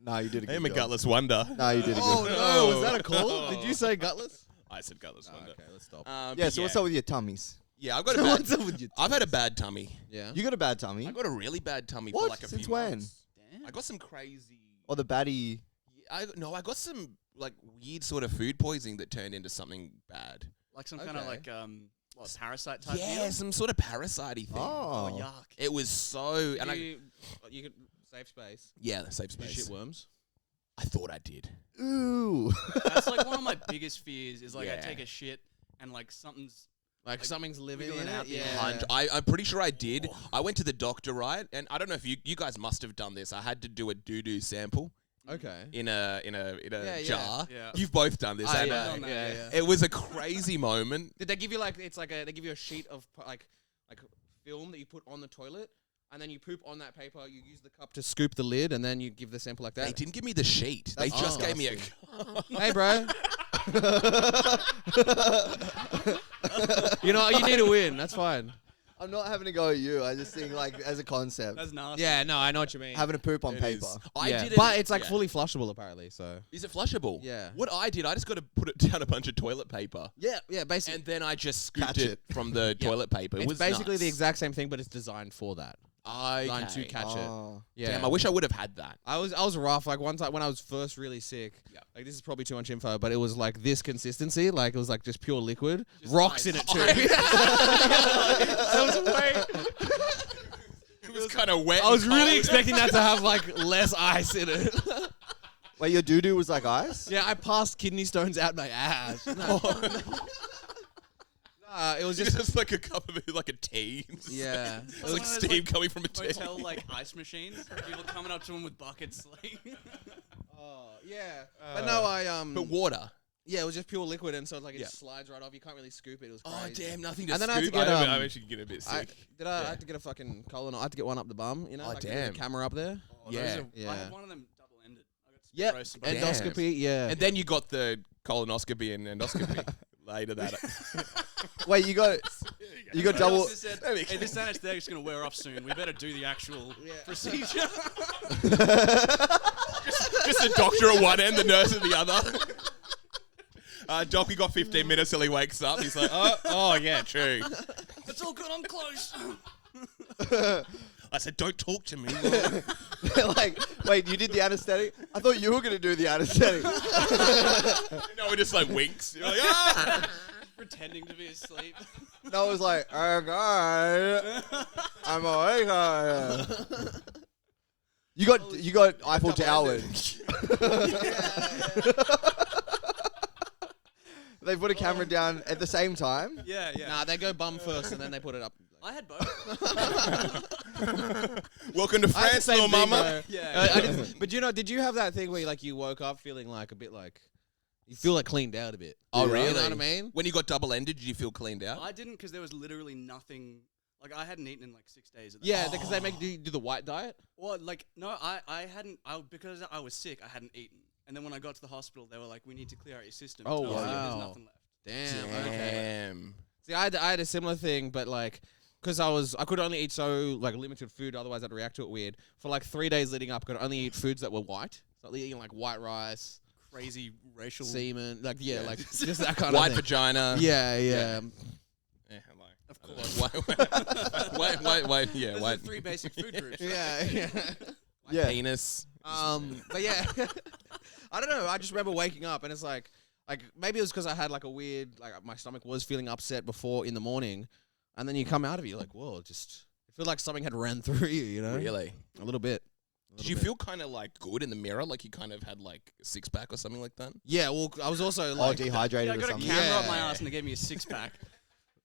Nah, you did a good I am a job. gutless wonder. Nah, you did a good Oh no, was that a call? Did you say gutless? I said gutless wonder. Okay, let's stop. Yeah, But so what's up with your tummies? Yeah, I've got a bad. What's up with you? I've had a bad tummy. Yeah. You got a bad tummy? I got a really bad tummy for What? like a Since few when? months. Damn. I got some crazy. Or the baddie? I got some like weird sort of food poisoning that turned into something bad. Like some kind of Okay. like what, parasite type Yeah, deal? some sort of parasite-y thing. Oh. Oh, yuck. It was so, and You could safe space. yeah, safe Did you space. shit worms? I thought I did. Ooh. That's like one of my biggest fears is like I Yeah. take a shit and like something's Like something's living wiggling in out it. the Yeah. end. I'm pretty sure I did. I went to the doctor, right? And I don't know if you guys must have done this. I had to do a doo-doo sample Okay. in a Yeah. jar. Yeah. You've both done this. I and, yeah, done that, yeah, yeah. yeah. It was a crazy moment. Did they give you like it's like they give you a sheet of like film that you put on the toilet, and then you poop on that paper. You use the cup to scoop the lid, and then you give the sample like They that. didn't give me the sheet. They That's just gave me a. Hey, bro. You know you need to win. That's fine. I'm not having to go at you. I just think, like, as a concept, That's nasty. Yeah, no, I know what you mean. having to poop on It paper. is. I Yeah, did it, but it's like yeah. fully flushable apparently. So Is it flushable? Yeah. What I did, I just got to put it down a bunch of toilet paper, yeah, basically, and then I just scooped Catch it it. from the Yeah. toilet paper. It it's was basically the nuts. exact same thing, but it's designed for that. Designed to Okay. catch it. Oh. Yeah. Damn, I wish I would have had that. I was rough. Like one time when I was first really sick. Yeah. Like this is probably too much info, but it was like this consistency. Like it was like just pure liquid, Just rocks ice. in it too. That was way. It was kind of wet. I was and really cold. expecting that to have like less ice in it. Wait, your doo-doo was like ice? Yeah, I passed kidney stones out my ass. No. Nah, it was It's just just like a cup of it, like a tea. yeah. It's like One of those, steam like, coming from a tea. Hotel like ice machines. People coming up to them with buckets. Like, Oh yeah. But no, But water. yeah, it was just pure liquid, and so like it Yeah. slides right off. You can't really scoop it. It was Oh crazy. damn, nothing to And then I had to scoop. get, I'm actually getting a bit I sick. I had to get a fucking colon. I had to get one up the bum. You know, Oh, like with damn. the camera up there. those Yeah. are- Yeah. I had one of them double-ended. I got Yeah, roasted by Damn. endoscopy. Yeah. And then you got the colonoscopy and endoscopy later that. Wait, you got Someone double. else just said, hey, this anesthetic's going to wear off soon. We better do the actual procedure. Just the doctor at one end, the nurse at the other. Doc, we got 15 minutes till he wakes up. He's like, oh yeah, true. It's all good. I'm close. I said, don't talk to me. Like, wait, you did the anesthetic? I thought you were going to do the anesthetic. No, it just like winks. You're like, ah! Pretending to be asleep. No, it was like, okay, I'm awake. You got Eiffel Tower. They put a camera down at the same time. Yeah, yeah. Nah, they go bum first, and then they put it up. I had both. Welcome to I had the France, same little thing, mama. bro. Yeah. I didn't- but did you have that thing where like you woke up feeling like a bit like you feel like cleaned out a bit? Oh, Yeah. really? You know what I mean? When you got double-ended, did you feel cleaned out? I didn't because there was literally nothing. Like I hadn't eaten in like 6 days. At that Yeah, point. because they make you do the white diet. Well, like no, I hadn't. Because I was sick. I hadn't eaten. And then when I got to the hospital, they were like, "We need to clear out your system." Oh, Tells you wow. There's nothing left. Damn. Okay. Damn. See, I had a similar thing, but like, because I could only eat so like limited food, otherwise I'd react to it weird. For like 3 days leading up, I could only eat foods that were white. So eating like white rice, Crazy racial. semen, like Yeah. like just that kind White of thing. vagina. Yeah, yeah. Yeah, Of I don't course. know. Wait. Yeah, Those are white. the 3 basic food groups. Yeah. Yeah. Penis. But yeah, I don't know. I just remember waking up and it's like maybe it was because I had like a weird, like my stomach was feeling upset before in the morning, and then you come out of it, you're like, whoa, just I feel like something had ran through you, you know? Really? A little bit. Did you feel kind of like good in the mirror, like you kind of had like a 6-pack or something like that? Yeah, well, I was also Oh, like, dehydrated Yeah, I or got a something. camera up Yeah. my ass and they gave me a 6-pack.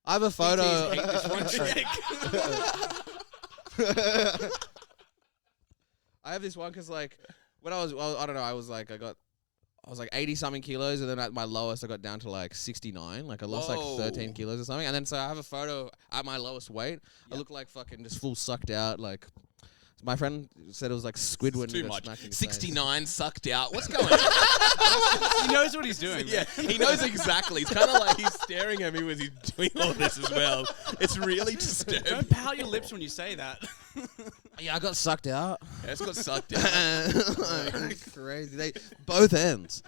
I have a photo. Hate this one trick. I have this one because like when I don't know, I was like 80 something kilos, and then at my lowest I got down to like 69. Like I lost like 13 Whoa. kilos or something, and then so I have a photo at my lowest weight. I look like fucking just full sucked out. Like my friend said it was like Squidward. It's too got much. smacked in the face. 69 sucked out. What's going on? He knows what he's doing. Yeah, he knows exactly. It's kind of like he's staring at me as he's doing all this as well. It's really disturbing. Don't pout your lips when you say that. Yeah, I got sucked out. Yeah, it's got sucked out. Crazy. Both ends.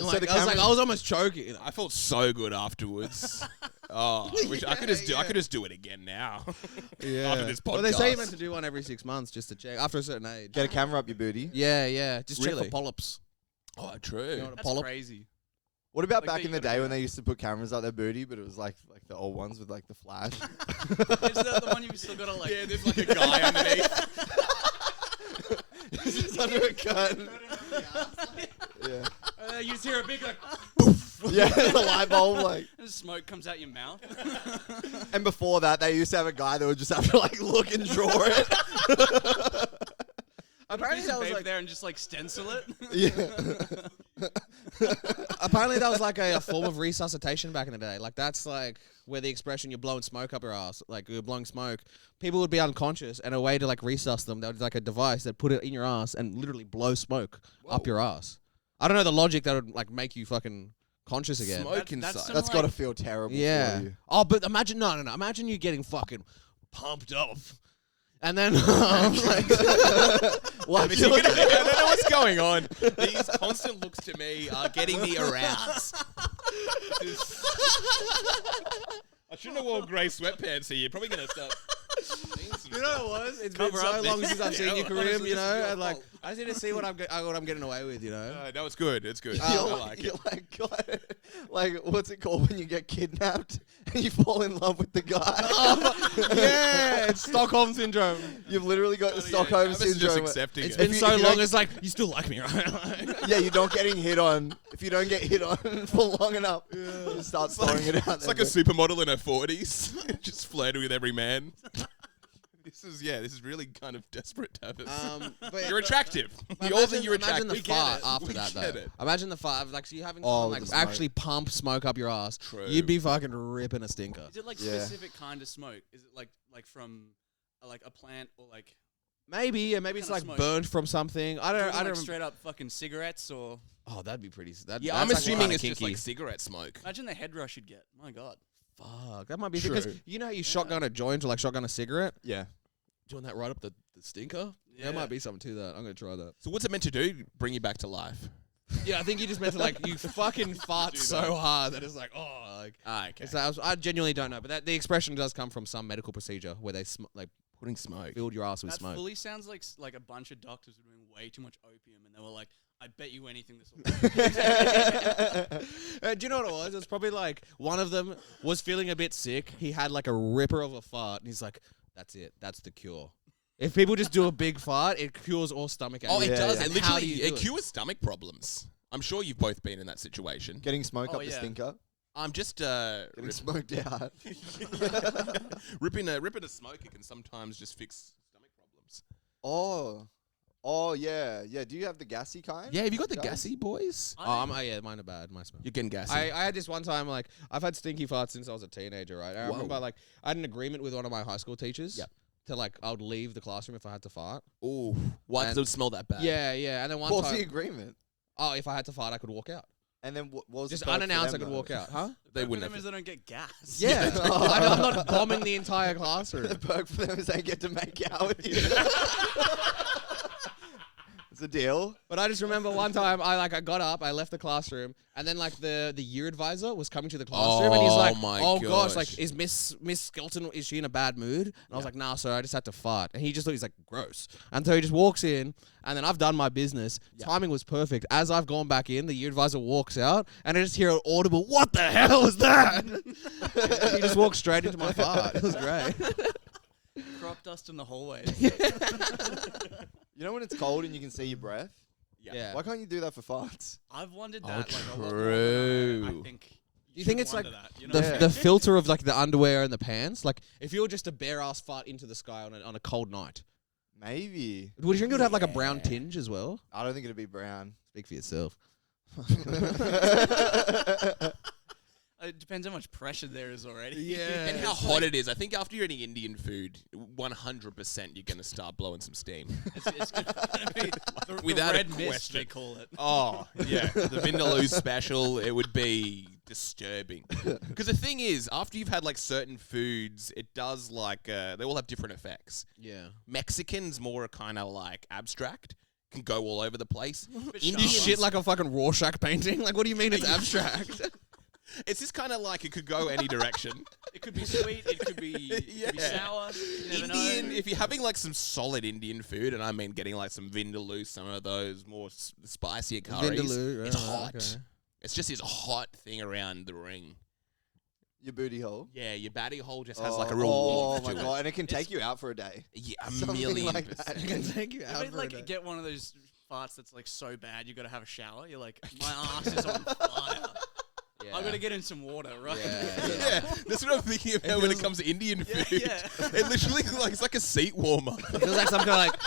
Like, the I was like, camera- I was almost choking. I felt so good afterwards. Oh, I could just do it again now. Yeah. After this podcast. Well, they say you're meant to do one every 6 months just to check after a certain age. Get a camera up your booty. Yeah. Just check Really? for polyps. Oh, true. You know what a That's polyp? crazy. What about Like back that in you the gotta day do when that. they used to put cameras up their booty, but it was like the old ones with like the flash? Is that the one you've still got to like? Yeah, there's like a guy underneath. It's just under a gun. Yeah. You just hear a big like, Yeah, the light bulb, like. and smoke comes out your mouth. And before that, they used to have a guy that would just have to like look and draw it. Apparently that was like there and just like stencil it. Yeah. apparently that was like a form of resuscitation back in the day. Like that's like where the expression "you're blowing smoke up your ass," like you're blowing smoke. People would be unconscious, and a way to like resus them, that would like a device that put it in your ass and literally blow smoke up your ass. I don't know the logic that would like make you fucking conscious again. Smoke That's inside. some- That's like- got to feel terrible Yeah. for you. Oh, but imagine no. Imagine you getting fucking pumped up, and then like, Why I don't know what's going on. These constant looks to me are getting me aroused. I shouldn't have worn grey sweatpants here. You're probably going to start seeing some you know what it was? It's been Cover so up, long man. since I've seen Yeah, you, Karim. honestly, You this is know, your and like fault. I just need to see what I'm getting away with. You know. No, it's good. It's good. You're I like, like you're it. like, what's it called when you get kidnapped and you fall in love with the guy? Yeah, it's Stockholm syndrome. You've literally got the Stockholm Travis is just syndrome. accepting It's it. been If you- so if you long. don't- It's like you still like me, right? Yeah, you're not getting hit on. If you don't get hit on for long enough, you start throwing it out. It's like a supermodel in her 40s, just flirting with every man. This is really kind of desperate, Tavis. But You're attractive. But You're imagine, you're imagine attractive. the We get fart it. after We that, get though. it. Imagine the fart. Like, so you having Oh, someone with like the smoke. actually pump smoke up your ass. True. You'd be fucking ripping a stinker. Is it like Yeah. specific kind of smoke? Is it like from like a plant or like Maybe, yeah, maybe it's kind like of smoke? burned from something. I don't. like I don't. straight up fucking cigarettes or Oh, that'd be pretty. That, Yeah, that's I'm actually assuming kinda it's kinky. just like cigarette smoke. imagine the head rush you'd get. My God. Fuck, that might be because True. you know how you shotgun a joint or like shotgun a cigarette. Yeah. Doing that right up the stinker. Yeah, there Yeah. might be something to that. I'm gonna try that. So what's it meant to do? Bring you back to life? Yeah, I think you just meant to like you fucking fart Do so that. hard that it's like like. Okay. It's I genuinely don't know, but that the expression does come from some medical procedure where they like Putting smoke. filled your ass with That smoke. fully sounds like like a bunch of doctors were doing way too much opium, and they were like, "I bet you anything this will." Do you know what it was? It was probably like one of them was feeling a bit sick. He had like a ripper of a fart, and he's like, "That's it. That's the cure." If people just do a big fart, it cures all stomach aches. Oh, it Yeah, does. yeah. It And how do literally you do it it? cures stomach problems. I'm sure you've both been in that situation. Getting smoke Oh, up the yeah. stinker. I'm just Getting smoked out. ripping a smoker can sometimes just fix stomach problems. Oh yeah. Do you have the gassy kind? Yeah, have you got the Guys? gassy boys? Yeah, mine are bad. My smell. You're getting gassy. I had this one time, like, I've had stinky farts since I was a teenager, right? I Whoa. remember, like, I had an agreement with one of my high school teachers Yep. to like I would leave the classroom if I had to fart. Ooh, why does And- it smell that bad? Yeah. And then one What was the time, agreement? if I had to fart, I could walk out. And then what was Just the perk for unannounced, I them, could though? walk out. Huh? They Perk for wouldn't them have. is they don't get gas. Yeah. I'm not bombing the entire classroom. The perk for them is they get to make out with you. It's a deal. But I just remember one time I got up, I left the classroom, and then like the year advisor was coming to the classroom, and he's like, my "Oh gosh, gosh. like is Miss Skelton, is she in a bad mood?" And I was like, "Nah, sir, I just had to fart." And he just thought he's like, "Gross." And so he just walks in, and then I've done my business. Timing was perfect. As I've gone back in, the year advisor walks out, and I just hear an audible, "What the hell was that?" He just walked straight into my fart. It was great. Crop dust in the hallway. You know when it's cold and you can see your breath? Yeah. Why can't you do that for farts? I've wondered Oh, that like a lot more true. than I think. Do you think should it's like wonder that, you know? the Yeah. the filter of like the underwear and the pants? Like if you were just a bare ass fart into the sky on a cold night, Maybe. would you think it would have like a brown tinge as well? I don't think it'd be brown. Speak for yourself. It depends how much pressure there is already. Yeah. And how hot it is. I think after you're eating Indian food, 100% you're going to start blowing some steam. It's gonna be the Without a red mist, question. they call it. Oh, yeah. The Vindaloo special, it would be disturbing. Because the thing is, after you've had like certain foods, it does like, they all have different effects. Yeah. Mexicans more kind of like abstract, can go all over the place. Bit Indian You sharp. shit like a fucking Rorschach painting? Like what do you mean it's abstract? It's just kind of like it could go any direction. It could be sweet. It could be, it could be Yeah. sour. You never Indian, know. if you're having like some solid Indian food, and I mean getting like some Vindaloo, some of those more spicier curries, Vindaloo, it's right, hot. okay. It's just this hot thing around the ring. Your booty hole. Yeah, your batty hole just has like a real Oh warmth my to god, it. and it can take you out for a day. Yeah, a Something million like that. percent. I can take you If out it, for a like day. get one of those farts that's like so bad you gotta have a shower. You're like, my ass is on fire. I'm gonna get in some water, right? Yeah, that's what I'm thinking about when it comes to Indian food. yeah. It literally like it's like a seat warmer. It feels like some kind of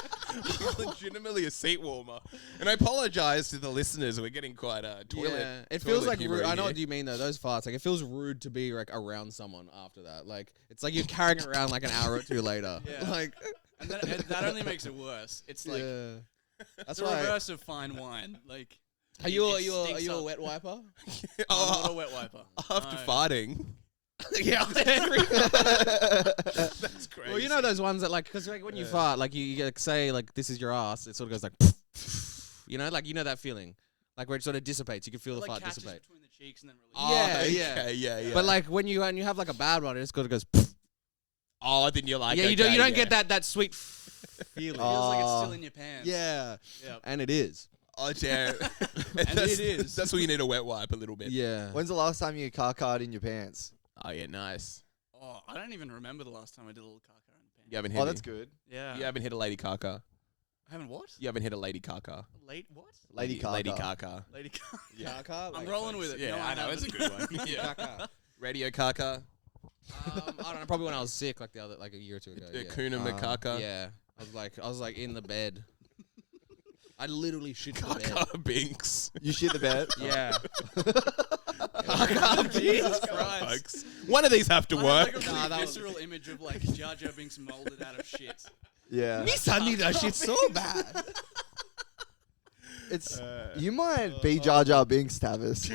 like Legitimately a seat warmer. And I apologize to the listeners. We're getting quite toilet. yeah. It feels toilet like humor rude. I know here. what you mean though. Those farts, like it feels rude to be like around someone after that. Like it's like you're carrying it around like an hour or two later. Yeah. Like And that only makes it worse. It's like yeah. That's the why. reverse of fine wine. Like, Are you it a stinks a up. wet wiper? I'm not a wet wiper. After No. farting. Yeah. That's crazy. Well, you know those ones that like, because like when you fart, like you like, say like this is your ass, it sort of goes like, you know, like you know that feeling, like where it sort of dissipates. You can feel the Like fart catches dissipate. between the cheeks and then release. Yeah, yeah. But like when you have like a bad one, it just sort of goes. Oh, then you're like, Yeah, you okay, don't get that sweet feeling. It feels like it's Oh. still in your pants. Yeah, Yep. and it is. Oh, damn. And it is. That's where you need a wet wipe a little bit. Yeah. When's the last time you Kaka in your pants? Oh, yeah, nice. Oh, I don't even remember the last time I did a little caca in the pants. You haven't hit Oh, that's good. Yeah. You haven't hit a lady Kaka. I haven't what? You haven't hit a lady Kaka. Late what? Lady Kaka. Lady Kaka. Lady caca. Yeah. I'm rolling with it. Yeah, No, I know. It's a good one. Yeah. Kaka. Radio Kaka. I don't know. Probably when I was sick, like a year or two ago. Yeah. Kuna Makaka. Yeah. I was like in the bed. I literally shit the bed. Kaka Binks. You shit the bed? Yeah. Jesus Come on, Christ. folks. One of these have to I work. have like a Nah, really that was- visceral image of like Jar Jar Binks molded out of shit. Yeah. I need that shit so bad. It's you might be Jar Jar Binks, Tavis.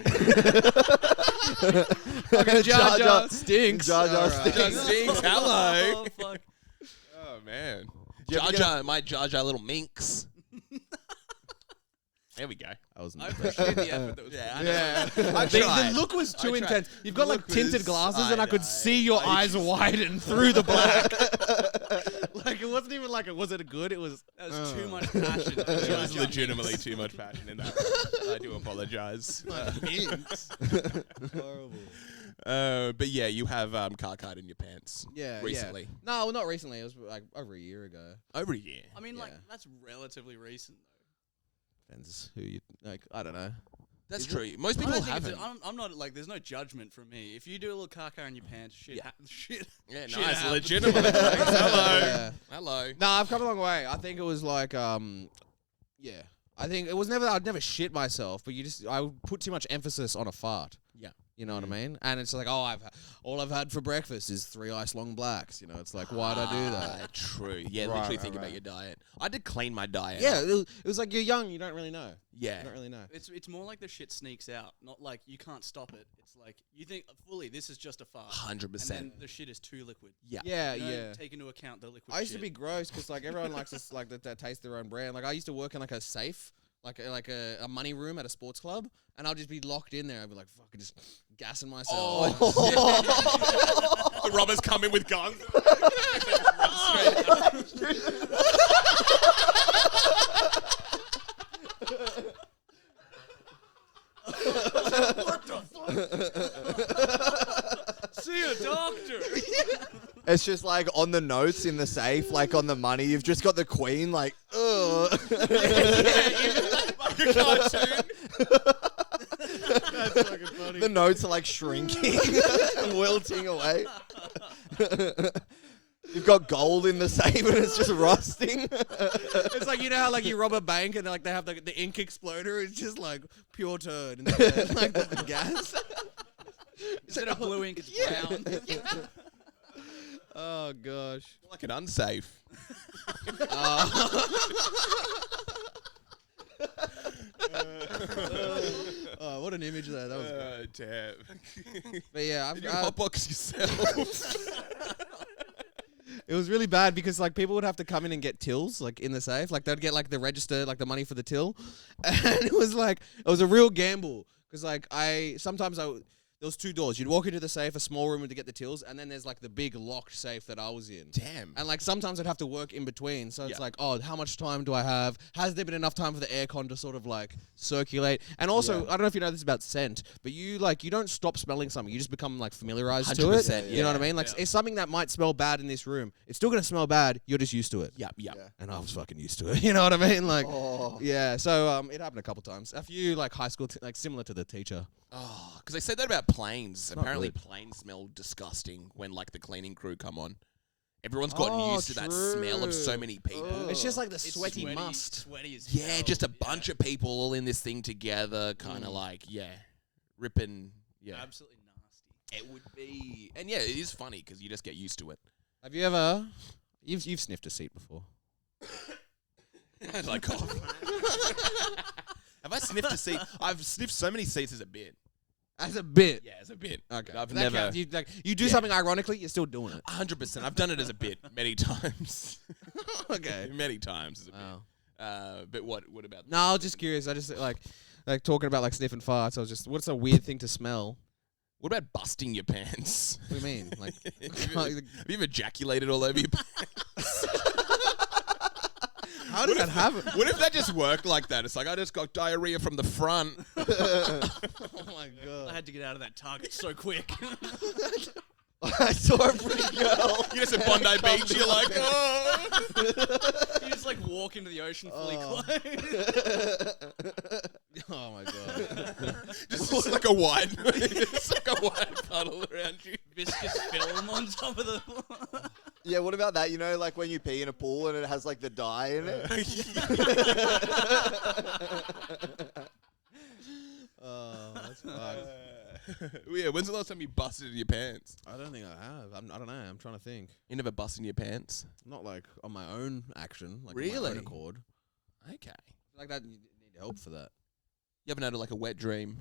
Fucking Jar Jar stinks. Jar Jar Alright. stinks. Just stinks. Hello. Oh, fuck. Oh, man. you ever Jar get Jar, my Jar Jar little minx. There we go. I was I appreciate the effort that was Yeah, put I into know. it. I The tried. look was too I tried. intense. You've got like Look tinted was- glasses, I and I could know. see your I- eyes widen through the black. Like it wasn't even like was it good? It was. That was too much passion. There Jar was Jar Binks. legitimately too much passion in that. I do apologize. Horrible. But yeah, you have car card in your pants. Yeah. Recently. Yeah. No, well, not recently. It was like over a year ago. Over a year. I mean, like, Yeah. that's relatively recent, though. Depends who you like. I don't know. That's Is it? true. Most I people don't think it's haven't. I'm not, like, there's no judgment from me. If you do a little caca in your pants, shit, Yeah. shit. Yeah, Shit nice. happens. Legitimately. Hello. Yeah. Hello. No, I've come a long way. I think it was like yeah. I think it was never. I'd never shit myself, but I would put too much emphasis on a fart. Yeah. You know what I mean? And it's like, oh, all I've had for breakfast is 3 ice long blacks. You know, it's like, why'd I do that? True. Yeah, Right, literally right, think about right. your diet. I did clean my diet. Yeah, it was like you're young, you don't really know. Yeah. You don't really know. It's more like the shit sneaks out, not like you can't stop it. It's like you think fully this is just a fart, 100%. and then the shit is too liquid. Yeah. Yeah, You don't yeah. take into account the liquid. I used to shit. be gross because like everyone likes to like that taste their own brand. Like I used to work in like a safe, like a money room at a sports club, and I'll just be locked in there. I'd be like fucking just gassing myself. The robbers come in with guns. See a doctor. It's just like on the notes in the safe, like on the money, you've just got the Queen, like, ugh. Like a cartoon. That's fucking funny. The notes are like shrinking and wilting away. You've got gold in the safe and it's just rusting. It's like, you know how like you rob a bank and like they have the ink exploder. It's just like pure turd instead, like the gas. Instead of blue ink, it's brown. Oh gosh. Like an unsafe. Oh, what an image there. That was great. Damn. But yeah, Did you hotbox yourself? it was really bad because like people would have to come in and get tills like in the safe. Like they'd get like the register, like the money for the till. And it was a real gamble. Because like there was 2 doors. You'd walk into the safe, a small room to get the tills, and then there's like the big locked safe that I was in. Damn. And like sometimes I'd have to work in between. So it's Yeah. like, oh, how much time do I have? Has there been enough time for the aircon to sort of like circulate? And also, I don't know if you know this about scent, but you don't stop smelling something. You just become like familiarized to it. 100%, You know what I yeah. mean? Like Yeah. it's something that might smell bad in this room. It's still going to smell bad. You're just used to it. Yep. Yeah. And I was fucking used to it. You know what I mean? Like, Oh. yeah. So it happened a couple times. A few like high school, like similar to the teacher. Oh, because they said that about planes. not Apparently, good. planes smell disgusting when like the cleaning crew come on. Everyone's gotten Oh, used to that smell of so true. many people. Oh. It's just like the It's sweaty must. Sweaty as Yeah, hell. just a bunch of people all in this thing together, kind of like ripping. Yeah, Absolutely nasty. it would be, and yeah, it is funny because you just get used to it. Have you ever? You've sniffed a seat before. Like cough. Have I sniffed a seat? I've sniffed so many seats as a bit. As a bit. Yeah, as a bit. Okay. I've That never. counts. You do Yeah. something ironically, you're still doing it. 100%. I've done it as a bit many times. Okay. Many times as a Wow. bit. But what about? No, I was just curious. I just like talking about like sniffing farts. I was just, what's a weird thing to smell? What about busting your pants? What do you mean? Like, Have you ever ejaculated all over your pants? how did that happen? What if that just worked like that? It's like, I just got diarrhea from the front. Oh my I god. had to get out of that Target so quick. I saw a pretty girl. You're just at Bondi Beach, you're like, oh. You just like walk into the ocean fully Oh. clothed. Oh my god. just like a white, just like a white puddle around you. Viscous film on top of the. Yeah, what about that? You know, like when you pee in a pool and it has like the dye in it? Oh, that's fucked. Yeah, when's the last time you busted in your pants? I don't think I have. I don't know. I'm trying to think. You never bust in your pants? Not like on my own action, like on my Really? own accord. Okay. Like that, you need help for that. You haven't had like a wet dream?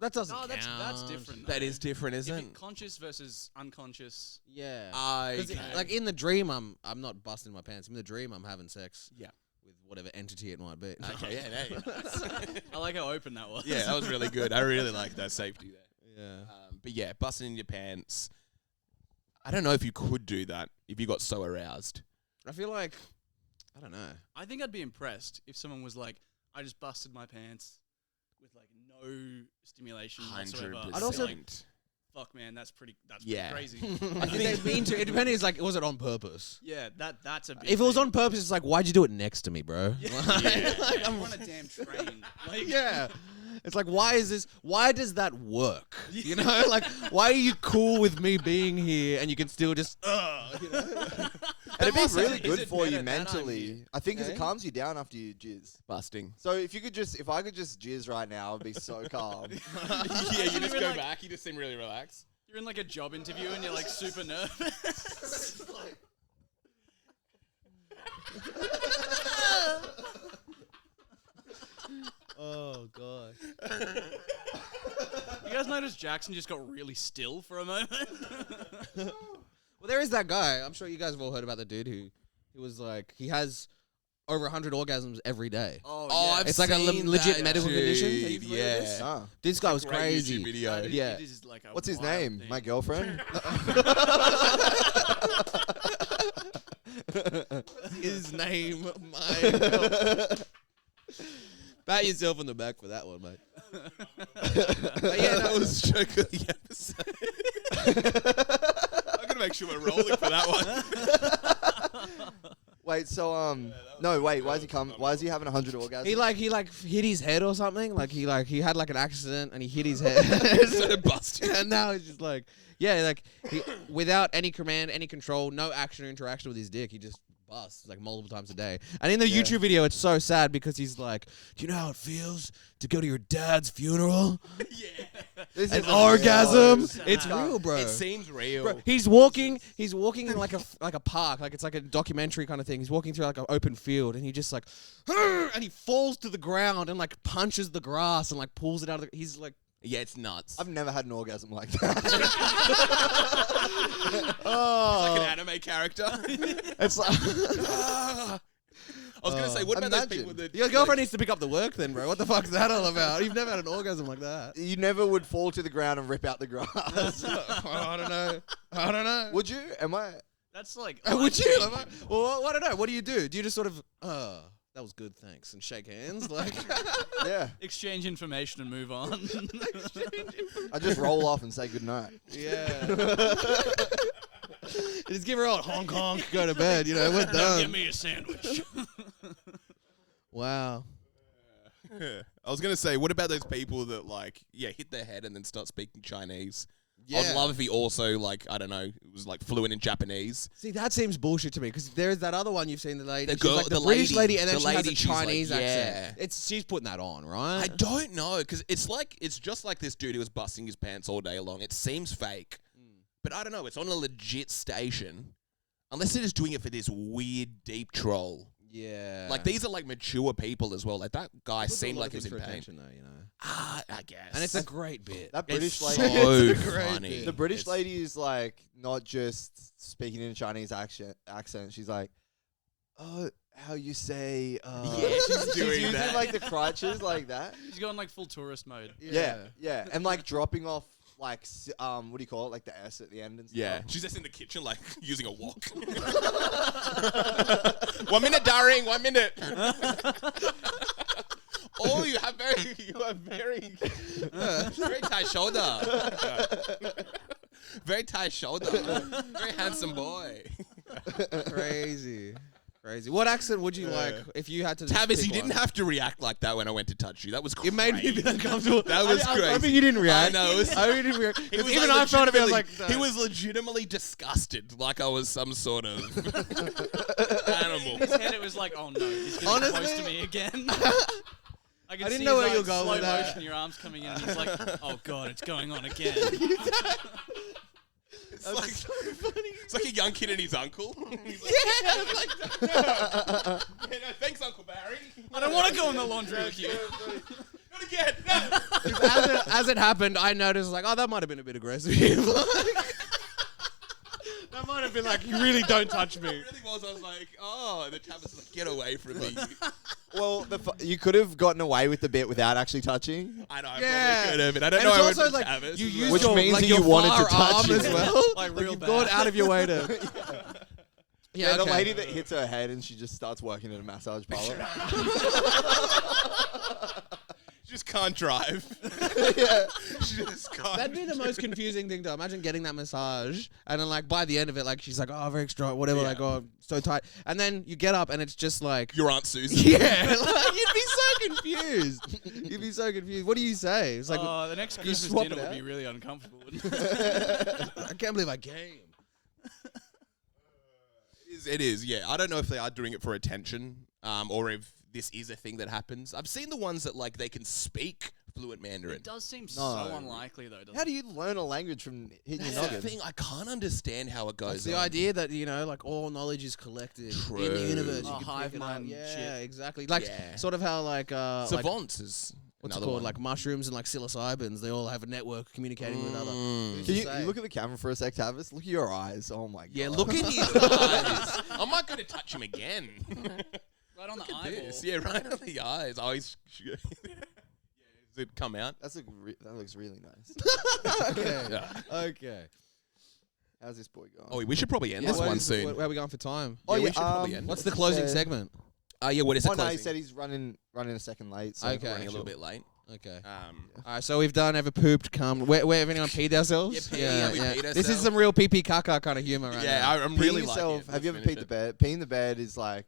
That doesn't No, count. that's different. That is different, If isn't it it? conscious versus unconscious. Yeah. 'Cause Okay. like in the dream, I'm not busting my pants. In the dream, I'm having sex. Yeah. With whatever entity it might be. Okay, yeah, yeah. I like how open that was. Yeah, that was really good. I really like that safety there. Yeah. But yeah, busting in your pants. I don't know if you could do that if you got so aroused. I feel like I don't know. I think I'd be impressed if someone was like, I just busted my pants with like no stimulation whatsoever. 100%. I'd also- Fuck, man, that's pretty Yeah. crazy. I think they mean to. It depends. It's like, was it on purpose? Yeah, that's a big If it was thing. on purpose, it's like, why'd you do it next to me, bro? Yeah. Like, Yeah. like, I'm on a damn train. Like, yeah. It's like, why is this? Why does that work? You know, like, why are you cool with me being here and you can still just, you know? And it'd be Also, really is good it for better you that I'm mentally. here? I think 'cause it Eh? calms you down after you jizz. Busting. So if I could just jizz right now, I'd be so calm. Yeah, you just Even go like- back. You just seem really relaxed. You're in like a job interview and you're like super nervous. Oh god. You guys notice Jackson just got really still for a moment? Well, there is that guy. I'm sure you guys have all heard about the dude who was like, he has over 100 orgasms every day. Oh, I've It's like a seen legit that medical condition. Are you dude, familiar with this? Ah. This guy was Great crazy. YouTube video. That is- Yeah. it is like a What's his wild name? thing. My girlfriend? His name, my God. Pat yourself on the back for that one, mate. But yeah, that was joke of the episode. I'm gonna make sure we're rolling for that one. Wait, so no, wait. Why is he having 100 orgasms? He hit his head or something. He had like an accident and he hit his head. Sort of busted. And now he's just like, yeah, like without any command, any control, no action or interaction with his dick, he just busts like multiple times a day. And in the Yeah. YouTube video, it's so sad because he's like, do you know how it feels to go to your dad's funeral? Yeah. This An is orgasm? sad. It's real, bro. It seems real. Bro, he's walking in like a park, like it's like a documentary kind of thing. He's walking through like an open field, and he just like, and he falls to the ground and like punches the grass and like pulls it out of the. He's like, Yeah, it's nuts. I've never had an orgasm like that. oh, Like an anime character. it's like. I was gonna say, what about those Imagine. people that Your girlfriend needs to pick up the work then, bro. What the fuck's that all about? You've never had an orgasm like that. You never would fall to the ground and rip out the grass. I don't know. I don't know. Would you? Am I? That's like. Would you? life-changing. Well, I don't know. What do? Do you just sort of, that was good, thanks, and shake hands? Like, Yeah. Exchange information and move on. I just roll off and say goodnight. yeah. Just give her all Hong Kong, go to bed. You know, we're Give done. me a sandwich. Wow. I was gonna say, what about those people that hit their head and then start speaking Chinese? Yeah. I'd love if he also I don't know, was fluent in Japanese. See, that seems bullshit to me because there's that other one you've seen, the lady. The she's girl- like the the British lady- lady, and then the she has lady, a she's like, Chinese accent. yeah. She's putting that on, right? I don't know, because it's just like this dude who was busting his pants all day long. It seems fake, but I don't know. It's on a legit station, unless they're just doing it for this weird deep troll. Yeah. Like these are like mature people as well. Like that guy People do a seemed lot like of he was in things for pain. attention, though, you know. I guess. And it's a great bit. That It's British lady. so It's a great funny. bit. The British It's- lady is like not just speaking in a Chinese accent. She's like, oh, how you say? Yeah, she's doing using that. like the crutches like that. He's going like full tourist mode. Yeah, and like dropping off like what do you call it? Like the S at the end and stuff. Yeah, she's just in the kitchen, like using a wok. 1 minute, darling. 1 minute. Oh, you have very tight shoulder. Very tight shoulder. Very handsome boy. Crazy. Crazy. What accent would you like if you had to? just Tavis, pick you didn't one? have to react like that when I went to touch you. That was crazy. It made me feel uncomfortable. That was I crazy. hoping you didn't react. I know, it was- I really didn't react. He was Even like I felt it. I was like, legitimately- he was legitimately disgusted, like I was some sort of animal. His head, it was like, oh no, he's getting close Honestly- to me again. I can didn't see know his, where you were like, going slow with that. motion, your arms coming in, and he's like, oh god, it's going on again. It's like a young kid and his uncle. He's like, thanks, Uncle Barry. I don't want to go in the laundry with you. Not again. as it happened, I noticed like, oh, that might have been a bit aggressive. That might have been like, you really don't touch me. It really was. I was like, oh, and the Tavis is like, get away from me. Well, you could have gotten away with the bit without actually touching. I know, I Yeah. probably could have, and I don't And know. it's I would also with like Tavis you as use well. Which your, means like, that your you wanted to far touch arm it. as well. Like real you've bad. gone out of your way to. Yeah, the okay. lady that hits her head and she just starts working at a massage parlor. She just can't drive. Yeah. She just can't. That'd be the most confusing thing to imagine getting that massage, and then like by the end of it, like she's like, oh, very strong, whatever, Yeah. like, oh, so tight, and then you get up and it's just like, Your Aunt Susan. yeah, like, you'd be so confused. You'd be so confused. What do you say? It's like, the next Christmas swap dinner it would out? be really uncomfortable. Wouldn't it? I can't believe I came. It is, yeah. I don't know if they are doing it for attention, or if this is a thing that happens. I've seen the ones that like they can speak fluent Mandarin. It does seem No. so unlikely, though. Doesn't How do it? you learn a language from hitting That's your the noggin? thing. I can't understand how it goes. It's the on. idea that, you know, like all knowledge is collected in True. the universe. Oh, You can hive pick it up. mind Yeah, shit. exactly. Like Yeah. sort of how like Savants is what's it another called? one. Like mushrooms and like psilocybins. They all have a network communicating with other. Mm. Can to you say. look at the camera for a sec, Tavis? Look at your eyes. Oh my god. Yeah, Look at his eyes. I'm not going to touch him again. Right on Look the at eyeball. this. Yeah, right on the eyes. Oh, he's... yeah, does it come out? That looks really nice. Okay. Yeah. Okay. How's this boy going? Oh, we should probably end Yeah, this where one is- soon. Where are we going for time? Oh, yeah, we yeah, should probably end What's it. the closing Uh, segment? Yeah, what is it Oh no, he closing? said he's running a second late. So Okay. Running a little bit late. Okay. Um, All right, so we've done ever pooped, come. Where have anyone peed ourselves? Yeah, we peed This is ourselves. some real pee an kind of humor right yeah, now. I'm Peeing really yourself. liking it. Have you ever Let's peed the finish bed? Peeing the bed is like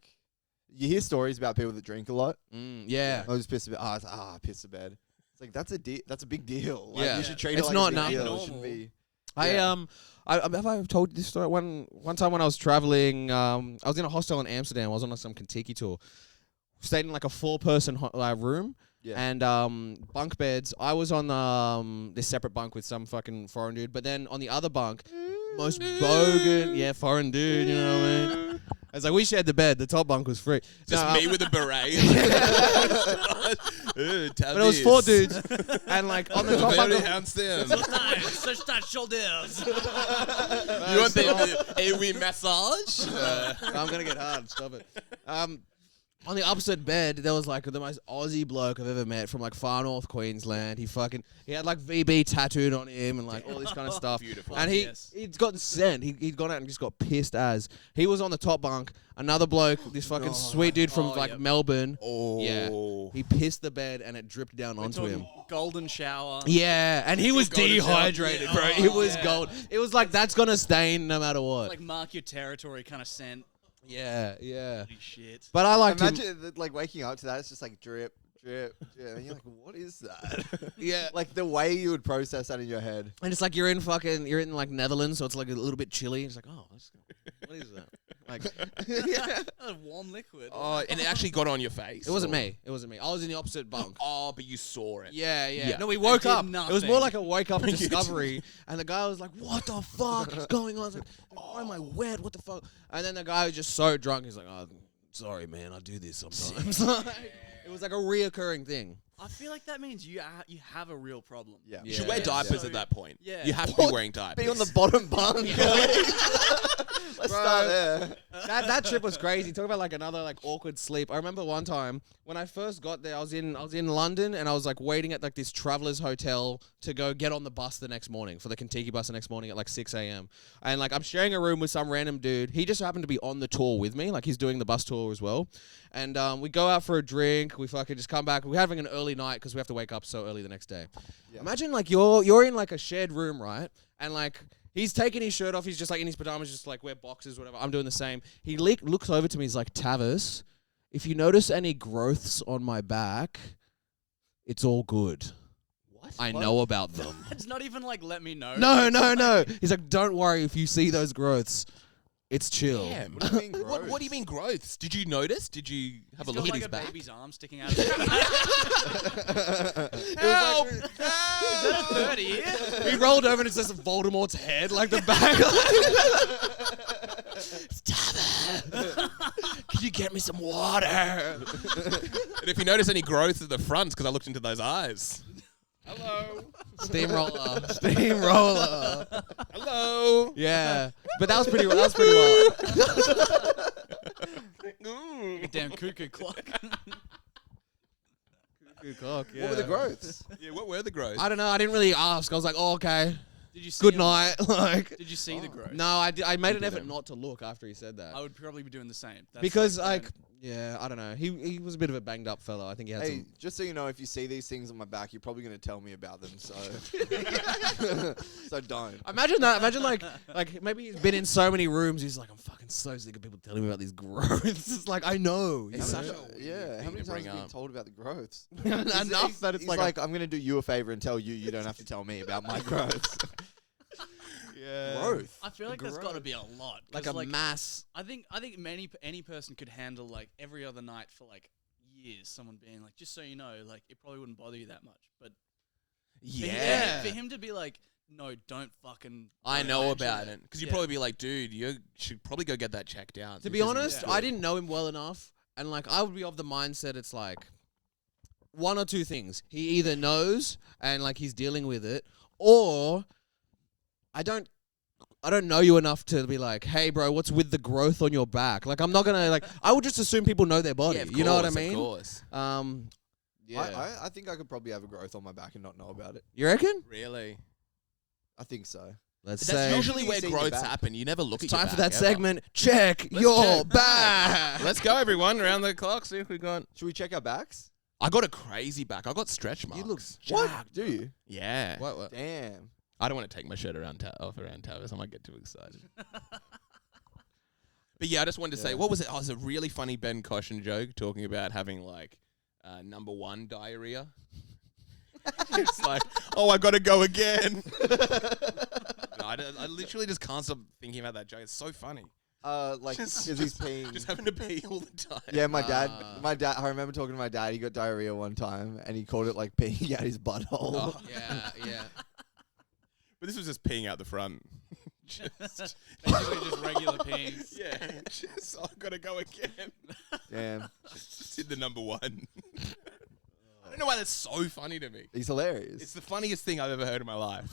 you hear stories about people that drink a lot. Yeah. I was pissed the bed. I pissed the bed. It's like that's a big deal. Like, Yeah. you should treat It's it like not a big nothing. deal. It Normal. shouldn't be. I Yeah. have I told this story one time when I was traveling. I was in a hostel in Amsterdam. I was on some Kentucky tour. Stayed in like a 4-person room. Yeah. And bunk beds. I was on this separate bunk with some fucking foreign dude, but then on the other bunk, most bogan, foreign dude. You know what I mean? I was like, we shared the bed. The top bunk was free. Just No, me with a beret. but it was 4 dudes, and like on the top Very bunk. handsome. Such tight shoulders. You want a wee massage? I'm gonna get hard. Stop it. On the opposite bed, there was like the most Aussie bloke I've ever met from like far north Queensland. He had like VB tattooed on him and like all this kind of stuff. Beautiful. And Yes. he'd gotten sent. He'd gone out and just got pissed as. He was on the top bunk. Another bloke, this fucking sweet dude from Oh, like yep. Melbourne. Oh. Yeah. He pissed the bed and it dripped down We're onto him. talking golden shower. Yeah, and he was golden shower. dehydrated, Yeah. bro. Oh, It was yeah. gold. It was like that's gonna stain no matter what. Like mark your territory kind of scent. Yeah. Holy shit. But I liked him. Imagine like waking up to that. It's just like drip, drip, drip, and you're like, what is that? Yeah. Like the way you would process that in your head. And it's like you're in like Netherlands, so it's like a little bit chilly. It's like, oh, what is that? Like, A warm liquid. Oh, and it actually got on your face. it wasn't me. It wasn't me. I was in the opposite bunk. Oh, but you saw it. Yeah. Yeah. No, we woke did up. It was more nothing. like a wake up discovery. And the guy was like, "What the fuck is going on?" I was like, "Why am I wet? What the fuck?" And then the guy was just so drunk. He's like, "Oh, sorry, man. I do this sometimes." It was like a reoccurring thing. I feel like that means you have a real problem. Yeah. You should Yeah. wear diapers So- at that point. Yeah. You have to be wearing diapers. Be on the bottom bunk. Let's start there. That trip was crazy. Talk about like another like awkward sleep. I remember one time when I first got there, I was in London and I was like waiting at like this travelers hotel to go get on the bus the next morning for the Kentucky bus the next morning at like 6 a.m. And like I'm sharing a room with some random dude. He just happened to be on the tour with me. Like he's doing the bus tour as well. And we go out for a drink. We fucking just come back. We're having an early night because we have to wake up so early the next day. Yeah. Imagine like you're in like a shared room, right? And like he's taking his shirt off. He's just like in his pajamas, just like wear boxers, whatever. I'm doing the same. He looks over to me. He's like, Tavis, if you notice any growths on my back, it's all good. What? I know about them. It's not even like let me know. No. He's like, don't worry if you see those growths. It's chill. Damn. What do you mean What do you mean growths? Did you notice? Did you have He's a look got at like his a back? baby's arm sticking out of his Help! Is that a 30? He rolled over and it's just Voldemort's head, like the back. Stop it. Can you get me some water? And if you notice any growth at the front, because I looked into those eyes. Hello. Steamroller. Hello. Yeah. But that was pretty wild. Damn cuckoo clock. Good cock, yeah. What were the growths? Yeah, what were the growths? I don't know. I didn't really ask. I was like, oh, okay. Did you see Good him? night. Like, Did you see the growth? no, I made an effort not to look after he said that. I would probably be doing the same. That's Because like, like Yeah, I don't know. He was a bit of a banged up fella. I think he had Hey, just so you know, if you see these things on my back, you're probably going to tell me about them. So, so don't. Imagine that. Imagine like maybe he's been in so many rooms. He's like, I'm fucking so sick of people telling me about these growths. It's like I know. It's such a Yeah, how many thing to times bring have you been up. told about the growths? Enough that it's He's like, I'm going to do you a favor and tell you. You don't have to tell me about my growths. Growth. I feel like there's got to be a lot. like 'cause, a mass. I think any person could handle like every other night for like years. Someone being like, just so you know, like it probably wouldn't bother you that much. But Yeah. for him to be like, no, don't fucking. I don't know mention about it. it. Because you'd Yeah. probably be like, dude, you should probably go get that checked out. To be This isn't honest, good. I didn't know him well enough, and like I would be of the mindset it's like one or two things. He either knows and like he's dealing with it, or I don't know you enough to be like, hey, bro, what's with the growth on your back? Like, I'm not gonna like. I would just assume people know their body. Yeah, of you know what I course, mean? Of course. Yeah. I think I could probably have a growth on my back and not know about it. You reckon? Really? I think so. Let's That's say usually You where see your growths back. happen. You never look it's at your time for back that ever. segment. Check Let's your check. back. Let's go, everyone, around the clock. See if we got. Should we check our backs? I got a crazy back. I got stretch marks. You look What? jacked. Do you? Yeah. What? Damn. I don't want to take my shirt off around Tavis. I might get too excited. But yeah, I just wanted to say, Yeah. what was it? Oh, it was a really funny Ben Caution joke talking about having like number one diarrhea. It's like, oh, I got to go again. No, I literally just can't stop thinking about that joke. It's so funny. Like, Just- because he's peeing. Just having to pee all the time. Yeah, my dad. Ah. I remember talking to my dad. He got diarrhea one time, and he called it like peeing out his butthole. Oh. Yeah. But this was just peeing out the front. Just, Basically just regular peeing. yeah. Just, I got to go again. Damn, Just did the number one. I don't know why that's so funny to me. he's hilarious. It's the funniest thing I've ever heard in my life.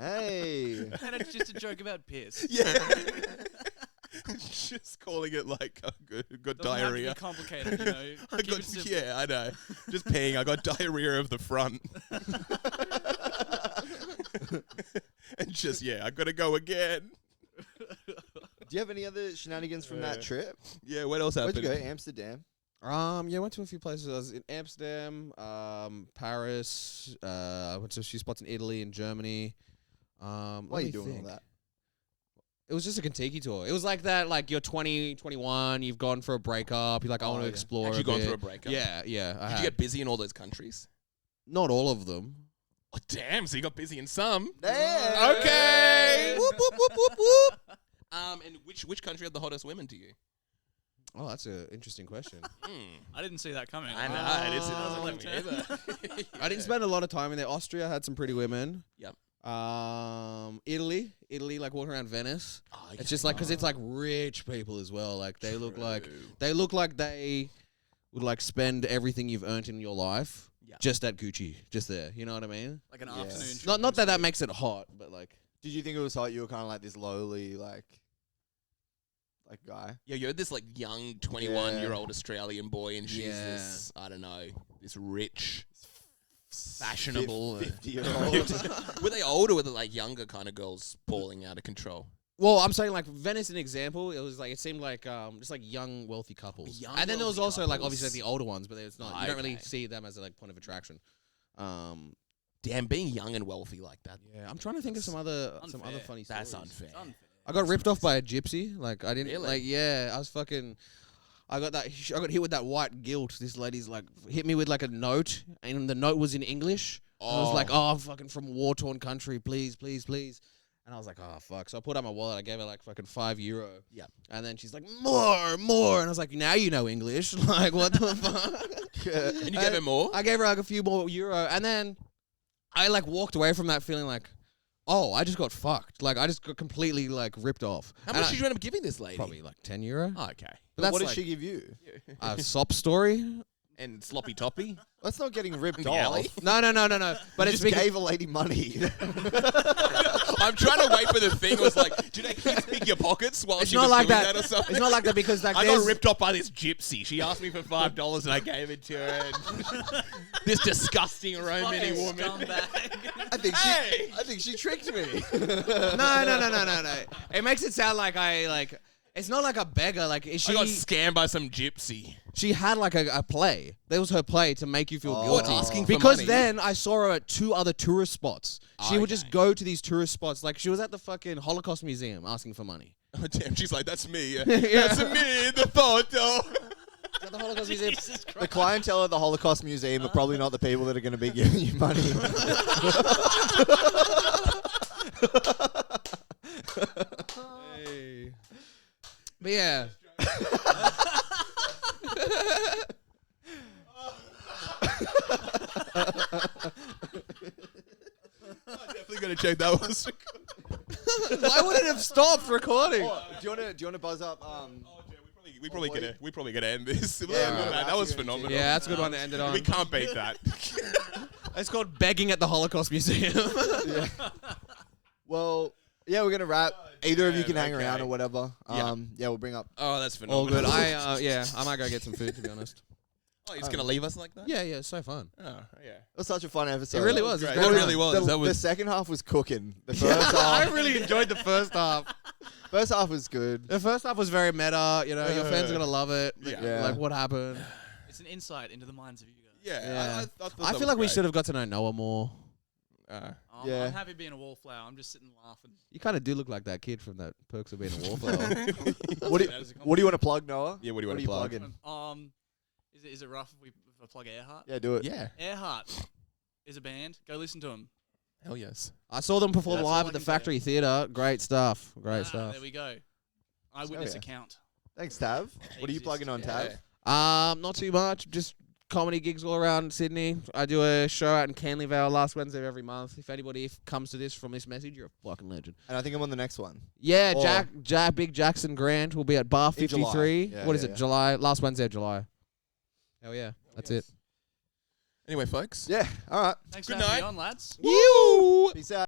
Hey, And it's just a joke about piss. Yeah. Just calling it like I got Doesn't have to diarrhea. be complicated, you know. I Keep got it simple. yeah, I know. Just peeing. I got diarrhea of the front. And just I got to go again. do you have any other shenanigans from that trip? Yeah, what else Where'd happened? you go? Amsterdam. Yeah, I went to a few places. I was in Amsterdam, Paris. I went to a few spots in Italy and Germany. Why Let are you me doing think. all that? It was just a Kentucky tour. It was like that, like you're 20, 21, you've gone for a breakup, you're like, I want to yeah. explore Actually a gone bit. through a breakup. Yeah, I Did had. you get busy in all those countries? Not all of them. Oh, damn. So you got busy in some. Damn. Okay. Whoop, whoop, whoop, whoop, whoop. And which country had the hottest women to you? Oh, that's an interesting question. I didn't see that coming. I know. It doesn't Um, let me either. I didn't spend a lot of time in there. Austria had some pretty women. Yep. Italy, like walking around Venice. Oh, It's just like, because it's like rich people as well. Like they look like they would like spend everything you've earned in your life Yeah. just at Gucci, just there. You know what I mean? Like an Yeah. afternoon. Not that makes it hot, but like Did you think it was hot? You were kind of like this lowly, like guy. Yeah, you're this like young 21-year-old Australian boy, and she's this, I don't know, this rich, fashionable. 50-year-old. Were they older or were they like younger kind of girls balling out of control? Well, I'm saying like Venice, an example. It was like it seemed like just like young wealthy couples, Young, and then there was wealthy also like obviously couples. like, the older ones, but it's not. Oh, You don't really okay. see them as a like point of attraction. Damn, being young and wealthy like that. Yeah, I'm trying to think of some other unfair. funny stories. That's unfair. It's unfair. I got ripped off by a gypsy. Like I didn't Really? like. Yeah, I was fucking. I got hit with that white guilt. This lady's like hit me with like a note, and the note was in English. And I was like, oh, I'm fucking from a war-torn country. Please, please, please. And I was like, oh, fuck. So I pulled out my wallet. I gave her like fucking €5. Yeah. And then she's like, more. And I was like, now you know English. Like, what the fuck? And you gave her more? I gave her like a few more euro. And then I like walked away from that feeling like, oh, I just got fucked. Like, I just got completely like ripped off. How And much did you end up giving this lady? Probably like €10. Oh, okay. But that's what did like she give you? a sob story. And sloppy toppy? That's not getting ripped In the off. alley? No. But You it's just because gave a lady money. I'm trying to wait for the thing. It was like, did I pick your pockets while it's she not was like doing that. or something? It's not like that because like I there's got ripped off by this gypsy. She asked me for $5 and I gave it to her. And this disgusting Romany woman. Scumbag. I think she tricked me. No. It makes it sound like It's not like a beggar. Like I got scammed by some gypsy. she had like a play. That was her play to make you feel guilty. Asking for Because money? then I saw her at 2 other tourist spots. She would just Okay. go to these tourist spots. Like she was at the fucking Holocaust Museum asking for money. Oh, damn, she's like, that's me. Yeah. That's me in the photo. At the Holocaust Museum. Jesus The Christ. clientele at the Holocaust Museum are probably not the people that are going to be giving you money. Hey. But yeah. Definitely gonna check that one. Why would it have stopped recording? Do you want to buzz up? We probably gonna end this. Yeah, Man, right. that was phenomenal. Yeah, that's a good one to end it on. We can't beat that. It's called begging at the Holocaust Museum. Yeah. Well, yeah, we're gonna wrap. Either of you can hang okay. around or whatever. Yeah. Yeah, we'll bring up. Oh, that's All phenomenal. good. I might go get some food, to be honest. Oh, he's gonna leave us like that? Yeah, it's so fun. Oh, yeah. It was such a fun episode. It really was. Great. It was It great really fun. was. The, That was the second half was cooking. The first I half, really enjoyed the first half. first half was good. The first half was very meta. You know, your fans are gonna love it. Yeah. Like what happened. It's an insight into the minds of you guys. Yeah. Yeah. thought I that feel like we was should have got to know Noah more. great. Yeah. I'm happy being a wallflower. I'm just sitting laughing. You kind of do look like that kid from that Perks of Being a Wallflower. What do you, That is a what do you want to plug, Noah? Yeah, what do you What want are to plug? plugging? Is it rough if I plug Earhart? Yeah, do it. Yeah. Earhart is a band. Go listen to them. Hell yes. I saw them perform That's all live I at the can say. Factory Theatre. Great stuff. Great stuff. There we go. Eyewitness yeah. account. Thanks, Tav. What are you plugging on, Tav? Not too much. Just comedy gigs all around Sydney. I do a show out in Canley Vale last Wednesday of every month. If anybody comes to this from this message, you're a fucking legend. And I think I'm on the next one. Yeah, Or- Big Jackson Grant will be at Bar In July. 53. Yeah, What is yeah, it? yeah. July. Last Wednesday of July. Hell yeah. That's it. Anyway, folks. Yeah, all right. Thanks Good for having night. me on, lads. You. Peace out.